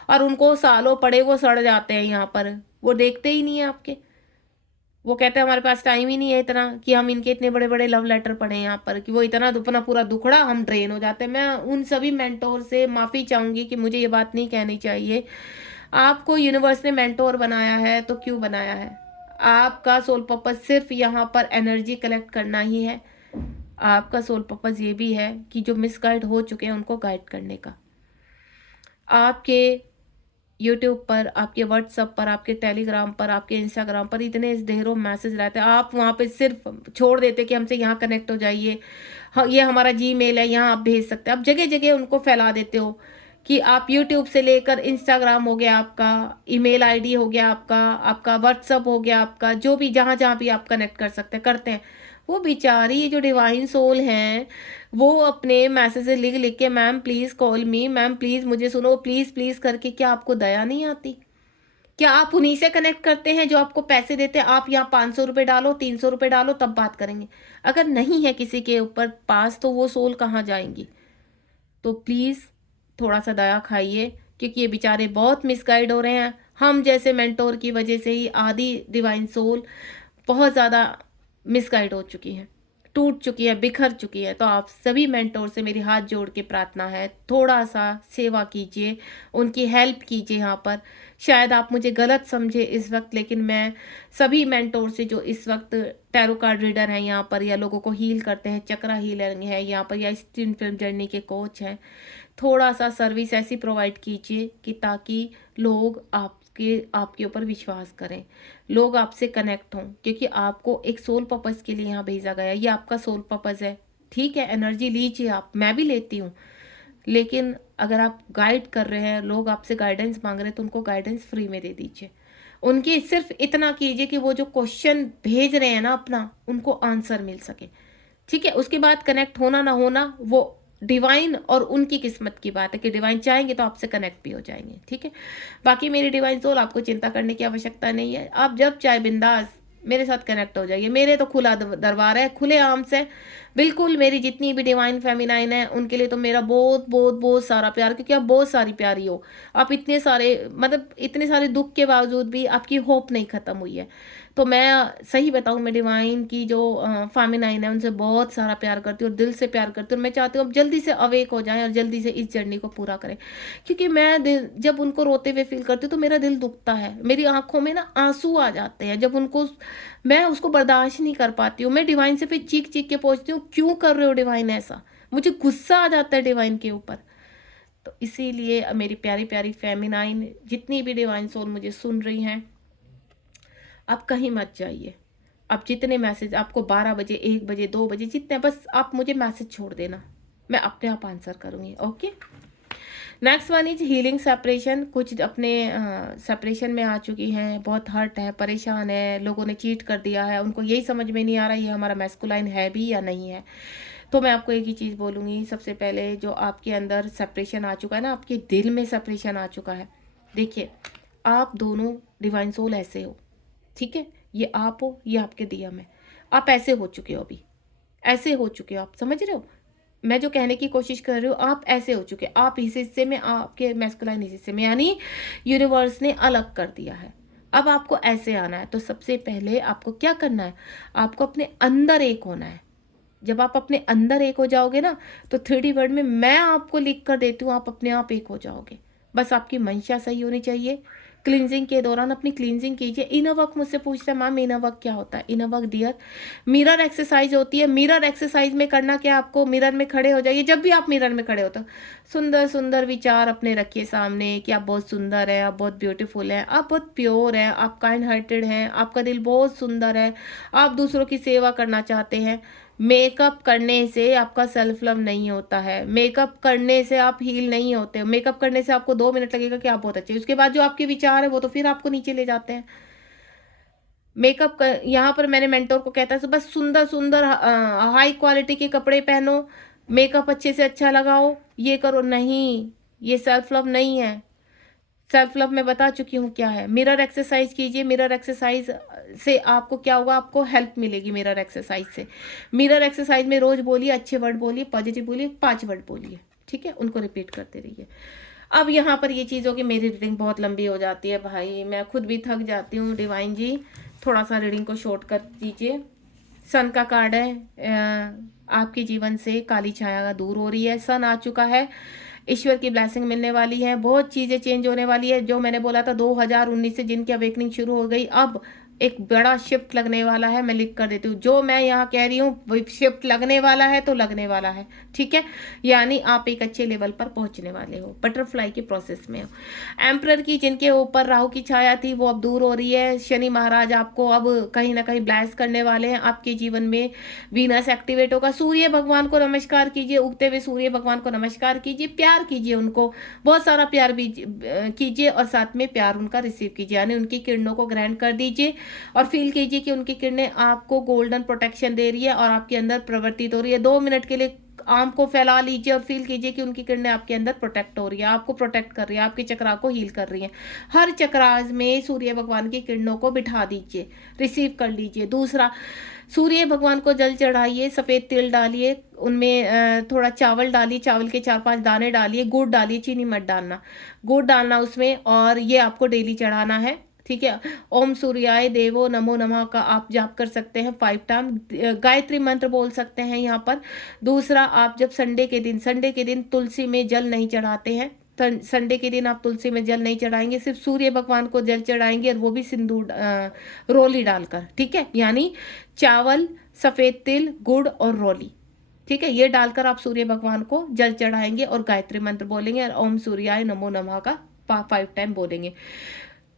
और उनको सालों पड़े वो सड़ जाते हैं यहाँ पर, वो देखते ही नहीं है आपके। वो कहते हैं हमारे पास टाइम ही नहीं है इतना कि हम इनके इतने बड़े बड़े लव लेटर पढ़े यहाँ पर, कि वो इतना अपना पूरा दुखड़ा, हम ड्रेन हो जाते हैं। मैं उन सभी मेंटोर से माफ़ी चाहूँगी कि मुझे ये बात नहीं कहनी चाहिए। आपको यूनिवर्स ने मेंटोर बनाया है तो क्यों बनाया है? आपका सोल पर्पस सिर्फ यहाँ पर एनर्जी कलेक्ट करना ही है। आपका सोल पर्पस ये भी है कि जो मिसगाइड हो चुके हैं उनको गाइड करने का। आपके यूट्यूब पर, आपके व्हाट्सएप पर, आपके टेलीग्राम पर, आपके इंस्टाग्राम पर इतने ढेरों मैसेज रहते हैं, आप वहाँ पे सिर्फ छोड़ देते कि हमसे यहाँ कनेक्ट हो जाइए, हाँ ये हमारा जीमेल है, यहाँ आप भेज सकते हैं। आप जगह जगह उनको फैला देते हो कि आप यूट्यूब से लेकर इंस्टाग्राम हो गया आपका, ईमेल आईडी हो गया आपका, आपका व्हाट्सएप हो गया आपका, जो भी जहाँ जहाँ भी आप कनेक्ट कर सकते हैं करते हैं। वो बेचारी जो डिवाइन सोल हैं, वो अपने मैसेज लिख लिख के ma'am please call me, ma'am please मुझे सुनो, प्लीज़ प्लीज़ करके, क्या आपको दया नहीं आती? क्या आप उन्हीं से कनेक्ट करते हैं जो आपको पैसे देते हैं, आप यहाँ 500 रुपये डालो, 300 रुपये डालो, तब बात करेंगे? अगर नहीं है किसी के ऊपर पास, तो वो सोल कहाँ जाएंगी? तो प्लीज़ थोड़ा सा दया खाइए, क्योंकि ये बेचारे बहुत मिसगाइड हो रहे हैं। हम जैसे मेंटोर की वजह से ही आधी डिवाइन सोल बहुत ज़्यादा मिसगाइड हो चुकी हैं, टूट चुकी है, बिखर चुकी है। तो आप सभी मेंटोर से मेरी हाथ जोड़ के प्रार्थना है, थोड़ा सा सेवा कीजिए, उनकी हेल्प कीजिए यहाँ पर। शायद आप मुझे गलत समझे इस वक्त, लेकिन मैं सभी मेंटोर से जो इस वक्त टैरो कार्ड रीडर हैं यहाँ पर, या लोगों को हील करते हैं, चक्रा हीलर है यहाँ पर, या स्टीन फिल्म जर्नी के कोच हैं, थोड़ा सा सर्विस ऐसी प्रोवाइड कीजिए कि ताकि लोग आपके ऊपर विश्वास करें, लोग आपसे कनेक्ट हों, क्योंकि आपको एक सोल पर्पस के लिए यहाँ भेजा गया है। ये आपका सोल पर्पस है, ठीक है? एनर्जी लीजिए आप, मैं भी लेती हूँ, लेकिन अगर आप गाइड कर रहे हैं, लोग आपसे गाइडेंस मांग रहे हैं, तो उनको गाइडेंस फ्री में दे दीजिए। उनकी सिर्फ इतना कीजिए कि वो जो क्वेश्चन भेज रहे हैं ना अपना, उनको आंसर मिल सके, ठीक है? उसके बाद कनेक्ट होना ना होना वो डिवाइन और उनकी किस्मत की बात है, कि डिवाइन चाहेंगे तो आपसे कनेक्ट भी हो जाएंगे, ठीक है? बाकी मेरी डिवाइन सोल, आपको चिंता करने की आवश्यकता नहीं है। आप जब चाहे बिंदास मेरे साथ कनेक्ट हो जाइए, मेरे तो खुला दरबार है, खुले आम से। बिल्कुल, मेरी जितनी भी डिवाइन फेमिनाइन है उनके लिए तो मेरा बहुत बहुत बहुत सारा प्यार, क्योंकि आप बहुत सारी प्यारी हो। आप इतने सारे, मतलब इतने सारे दुख के बावजूद भी आपकी होप नहीं खत्म हुई है। तो मैं सही बताऊं, मैं डिवाइन की जो फेमिनाइन है उनसे बहुत सारा प्यार करती हूँ, और दिल से प्यार करती हूँ। मैं चाहती हूँ अब जल्दी से अवेक हो जाएं और जल्दी से इस जर्नी को पूरा करें, क्योंकि मैं जब उनको रोते हुए फील करती हूँ तो मेरा दिल दुखता है, मेरी आंखों में ना आंसू आ जाते हैं जब उनको, मैं उसको बर्दाश्त नहीं कर पाती हूँ। मैं डिवाइन से फिर चीख चीख के पूछती हूँ, क्यों कर रहे हो डिवाइन ऐसा? मुझे गुस्सा आ जाता है डिवाइन के ऊपर। तो इसीलिए मेरी प्यारी प्यारी फेमिनाइन, जितनी भी डिवाइन सोल मुझे सुन रही हैं, आप कहीं मत जाइए। आप जितने मैसेज आपको 12 बजे, 1 बजे, 2 बजे, जितने, बस आप मुझे मैसेज छोड़ देना, मैं अपने आप आंसर करूँगी, okay? Next one is healing separation. कुछ अपने सेपरेशन में आ चुकी हैं, बहुत हर्ट है, परेशान है, लोगों ने चीट कर दिया है, उनको यही समझ में नहीं आ रहा ये हमारा मैस्कुलाइन है भी या नहीं है। तो मैं आपको एक ही चीज़ बोलूँगी, सबसे पहले जो आपके अंदर सेपरेशन आ चुका है ना, आपके दिल में सेपरेशन आ चुका है। देखिए, आप दोनों डिवाइन सोल ऐसे हो, ठीक है? ये आप हो, ये आपके दिया में, आप ऐसे हो चुके हो, अभी ऐसे हो चुके हो, आप समझ रहे हो मैं जो कहने की कोशिश कर रही हूँ? आप ऐसे हो चुके, आप इस हिस्से में, आपके मैस्कुलाइन इस हिस्से में, यानी यूनिवर्स ने अलग कर दिया है। अब आपको ऐसे आना है। तो सबसे पहले आपको क्या करना है? आपको अपने अंदर एक होना है। जब आप अपने अंदर एक हो जाओगे ना, तो 3D वर्ड में मैं आपको लिख कर देती हूँ, आप अपने आप एक हो जाओगे। बस आपकी मंशा सही होनी चाहिए। क्लींजिंग के दौरान अपनी क्लींजिंग कीजिए। इनर वर्क मुझसे पूछते हैं, मैम इनर वर्क क्या होता है? Inner work dear, mirror exercise होती है। मिरर एक्सरसाइज में करना क्या, आपको मिरर में खड़े हो जाइए। जब भी आप मिरर में खड़े होते हो, सुंदर सुंदर विचार अपने रखिए सामने कि आप बहुत सुंदर हैं, आप बहुत ब्यूटीफुल हैं, आप बहुत प्योर हैं, आप काइंड हार्टेड हैं, आपका दिल बहुत सुंदर है, आप दूसरों की सेवा करना चाहते हैं। मेकअप करने से आपका सेल्फ लव नहीं होता है। मेकअप करने से आप हील नहीं होते। मेकअप करने से आपको 2 मिनट लगेगा कि आप बहुत अच्छे, उसके बाद जो आपके विचार है वो तो फिर आपको नीचे ले जाते हैं। मेकअप कर, यहाँ पर मैंने मेंटोर को कहता है बस सुंदर सुंदर हाई क्वालिटी के कपड़े पहनो, मेकअप अच्छे से अच्छा लगाओ, ये करो। नहीं, ये सेल्फ लव नहीं है। सेल्फ लव मैं बता चुकी हूँ क्या है। मिरर एक्सरसाइज कीजिए। मिरर एक्सरसाइज से आपको क्या होगा, आपको हेल्प मिलेगी मिरर एक्सरसाइज से। मिरर एक्सरसाइज में रोज बोलिए, अच्छे वर्ड बोलिए, पॉजिटिव बोलिए, 5 वर्ड बोलिए, ठीक है? उनको रिपीट करते रहिए। अब यहाँ पर ये चीज़ हो कि मेरी रीडिंग बहुत लंबी हो जाती है भाई, मैं खुद भी थक जाती हूँ। डिवाइन जी थोड़ा सा रीडिंग को शॉर्ट कर दीजिए। सन का कार्ड है, आपके जीवन से काली छाया दूर हो रही है, सन आ चुका है, ईश्वर की ब्लेसिंग मिलने वाली है, बहुत चीज़ें चेंज होने वाली है। जो मैंने बोला था 2019 से जिनकी अवेकनिंग शुरू हो गई, अब एक बड़ा शिफ्ट लगने वाला है। मैं लिख कर देती हूँ, जो मैं यहाँ कह रही हूँ वो शिफ्ट लगने वाला है तो लगने वाला है, ठीक है? यानी आप एक अच्छे लेवल पर पहुँचने वाले हो, बटरफ्लाई के प्रोसेस में हो। एम्परर की, जिनके ऊपर राहु की छाया थी, वो अब दूर हो रही है। शनि महाराज आपको अब कहीं ना कहीं ब्लेस करने वाले हैं। आपके जीवन में वीनस एक्टिवेट होगा। सूर्य भगवान को नमस्कार कीजिए, उगते हुए सूर्य भगवान को नमस्कार कीजिए, प्यार कीजिए, उनको बहुत सारा प्यार भी कीजिए, और साथ में प्यार उनका रिसीव कीजिए, यानी उनकी किरणों को ग्रहण कर दीजिए और फील कीजिए कि उनकी किरणें आपको गोल्डन प्रोटेक्शन दे रही है और आपके अंदर प्रवर्तित हो रही है। 2 मिनट के लिए आर्म को फैला लीजिए और फील कीजिए कि उनकी किरणें आपके अंदर प्रोटेक्ट हो रही है, आपको प्रोटेक्ट कर रही है, आपके चक्रा को हील कर रही है। हर चक्रास में सूर्य भगवान की किरणों को बिठा दीजिए, रिसीव कर लीजिए। दूसरा, सूर्य भगवान को जल चढ़ाइए, सफ़ेद तिल डालिए, उनमें थोड़ा चावल डालिए, चावल के 4-5 दाने डालिए, गुड़ डालिए, चीनी मत डालना, गुड़ डालना उसमें, और ये आपको डेली चढ़ाना है। ठीक है। ओम सूर्याय देवो नमो नमः का आप जाप कर सकते हैं 5 टाइम, गायत्री मंत्र बोल सकते हैं यहाँ पर। दूसरा, आप जब संडे के दिन तुलसी में जल नहीं चढ़ाते हैं, संडे के दिन आप तुलसी में जल नहीं चढ़ाएंगे, सिर्फ सूर्य भगवान को जल चढ़ाएंगे, और वो भी सिंदूर रोली डालकर। ठीक है, यानी चावल, सफ़ेद तिल, गुड़ और रोली। ठीक है, ये डालकर आप सूर्य भगवान को जल चढ़ाएंगे और गायत्री मंत्र बोलेंगे और ओम सूर्याय नमो नमः का 5 टाइम बोलेंगे।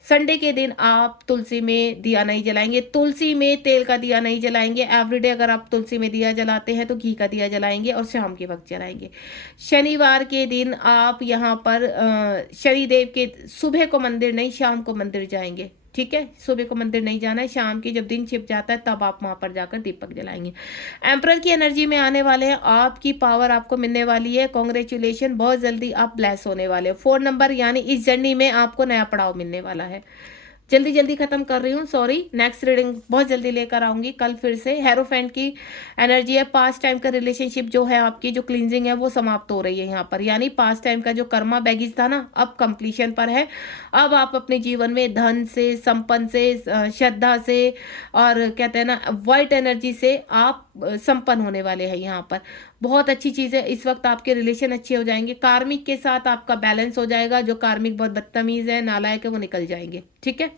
संडे के दिन आप तुलसी में दिया नहीं जलाएंगे, तुलसी में तेल का दिया नहीं जलाएंगे। एवरीडे अगर आप तुलसी में दिया जलाते हैं तो घी का दिया जलाएंगे और शाम के वक्त जलाएंगे। शनिवार के दिन आप यहाँ पर शनिदेव के सुबह को मंदिर नहीं, शाम को मंदिर जाएंगे। ठीक है, सुबह को मंदिर नहीं जाना है, शाम की जब दिन छिप जाता है तब आप वहां पर जाकर दीपक जलाएंगे। एम्परर की एनर्जी में आने वाले हैं, आपकी पावर आपको मिलने वाली है। कॉन्ग्रेचुलेशन, बहुत जल्दी आप ब्लेस होने वाले हो। 4 नंबर, यानी इस जर्नी में आपको नया पड़ाव मिलने वाला है। जल्दी जल्दी खत्म कर रही हूँ, सॉरी। नेक्स्ट रीडिंग बहुत जल्दी लेकर आऊंगी कल फिर से। हेरोफेंट की एनर्जी है, पास्ट टाइम का रिलेशनशिप जो है आपकी, जो क्लींजिंग है वो समाप्त हो रही है यहाँ पर, यानी पास्ट टाइम का जो कर्मा बैगेज था ना, अब कंप्लीशन पर है। अब आप अपने जीवन में धन से, संपन्न से, श्रद्धा से, और कहते हैं ना वाइट एनर्जी से आप संपन्न होने वाले हैं यहाँ पर। बहुत अच्छी चीज़ है, इस वक्त आपके रिलेशन अच्छे हो जाएंगे। कार्मिक के साथ आपका बैलेंस हो जाएगा, जो कार्मिक बहुत बदतमीज है, नालायक है, वो निकल जाएंगे। ठीक है,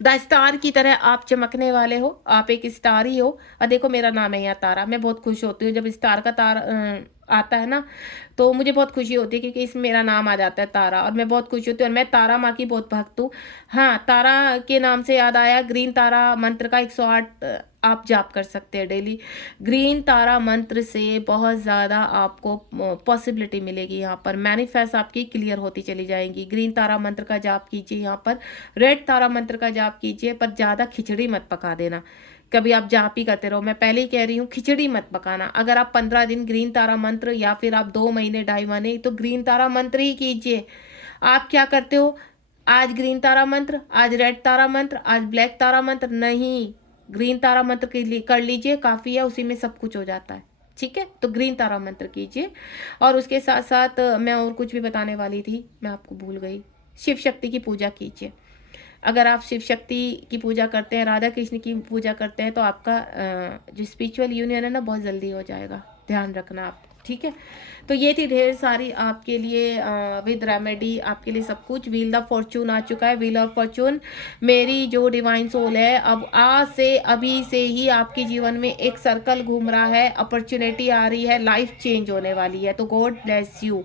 द स्टार की तरह आप चमकने वाले हो, आप एक स्टार ही हो। और देखो, मेरा नाम है यहाँ तारा, मैं बहुत खुश होती हूँ जब स्टार का तारा आता है ना, तो मुझे बहुत खुशी होती है, क्योंकि इसमें मेरा नाम आ जाता है तारा, और मैं बहुत खुशी होती हूँ। और मैं तारा माँ की बहुत भक्त हूँ। हाँ, तारा के नाम से याद आया, ग्रीन तारा मंत्र का 108 आप जाप कर सकते हैं डेली। ग्रीन तारा मंत्र से बहुत ज़्यादा आपको पॉसिबिलिटी मिलेगी, यहाँ पर मैनिफेस्ट आपकी क्लियर होती चली जाएंगी। ग्रीन तारा मंत्र का जाप कीजिए यहाँ पर, रेड तारा मंत्र का जाप कीजिए, पर ज़्यादा खिचड़ी मत पका देना, कभी आप जाप ही करते रहो। मैं पहले ही कह रही हूँ, खिचड़ी मत पकाना। अगर आप 15 दिन ग्रीन तारा मंत्र, या फिर आप 2 महीने, 2.5 महीने, तो ग्रीन तारा मंत्र ही कीजिए। आप क्या करते हो, आज ग्रीन तारा मंत्र, आज रेड तारा मंत्र, आज ब्लैक तारा मंत्र, नहीं, ग्रीन तारा मंत्र कर लीजिए, काफ़ी है, उसी में सब कुछ हो जाता है। ठीक है, तो ग्रीन तारा मंत्र कीजिए। और उसके साथ साथ मैं और कुछ भी बताने वाली थी, मैं आपको भूल गई। शिव शक्ति की पूजा कीजिए। अगर आप शिव शक्ति की पूजा करते हैं, राधा कृष्ण की पूजा करते हैं, तो आपका जो स्पिरिचुअल यूनियन है ना, बहुत जल्दी हो जाएगा। ध्यान रखना आप। ठीक है, तो ये थी ढेर सारी आपके लिए विद रेमेडी, आपके लिए सब कुछ। व्हील ऑफ फॉर्चून आ चुका है। व्हील ऑफ फॉर्चून, मेरी जो डिवाइन सोल है, अब आज से, अभी से ही आपके जीवन में एक सर्कल घूम रहा है, अपॉर्चुनिटी आ रही है, लाइफ चेंज होने वाली है। तो गॉड ब्लेस यू।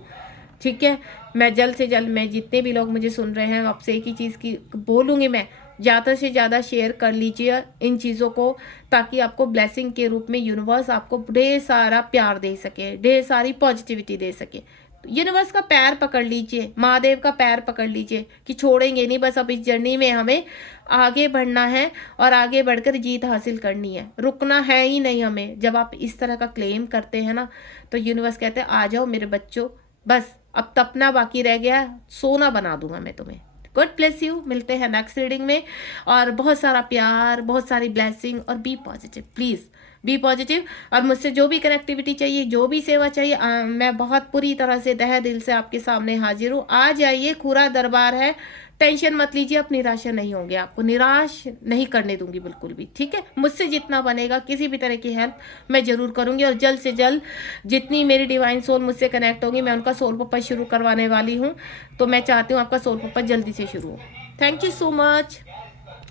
ठीक है, मैं जल्द से जल्द, मैं जितने भी लोग मुझे सुन रहे हैं, आपसे एक ही चीज़ की बोलूँगी, मैं ज़्यादा से ज़्यादा शेयर कर लीजिए इन चीज़ों को, ताकि आपको ब्लेसिंग के रूप में यूनिवर्स आपको ढेर सारा प्यार दे सके, ढेर सारी पॉजिटिविटी दे सके। यूनिवर्स का पैर पकड़ लीजिए, महादेव का पैर पकड़ लीजिए कि छोड़ेंगे नहीं, बस अब इस जर्नी में हमें आगे बढ़ना है और आगे बढ़कर जीत हासिल करनी है, रुकना है ही नहीं हमें। जब आप इस तरह का क्लेम करते हैं ना, तो यूनिवर्स कहते हैं, आ जाओ मेरे बच्चों, बस अब तपना बाकी रह गया, सोना बना दूंगा मैं तुम्हें। God bless you. मिलते हैं नेक्स्ट रीडिंग में, और बहुत सारा प्यार, बहुत सारी ब्लेसिंग, और be positive, please be positive. और मुझसे जो भी कनेक्टिविटी चाहिए, जो भी सेवा चाहिए, मैं बहुत पूरी तरह से तहे दिल से आपके सामने हाजिर हूँ। आ जाइए, खुला दरबार है, टेंशन मत लीजिए, आप निराशा नहीं होंगे, आपको निराश नहीं करने दूंगी बिल्कुल भी। ठीक है, मुझसे जितना बनेगा, किसी भी तरह की हेल्प मैं जरूर करूंगी। और जल्द से जल्द जितनी मेरी डिवाइन सोल मुझसे कनेक्ट होगी, मैं उनका सोल पर्पस शुरू करवाने वाली हूँ। तो मैं चाहती हूँ आपका सोल पर्पस जल्दी से शुरू हो। Thank you so much.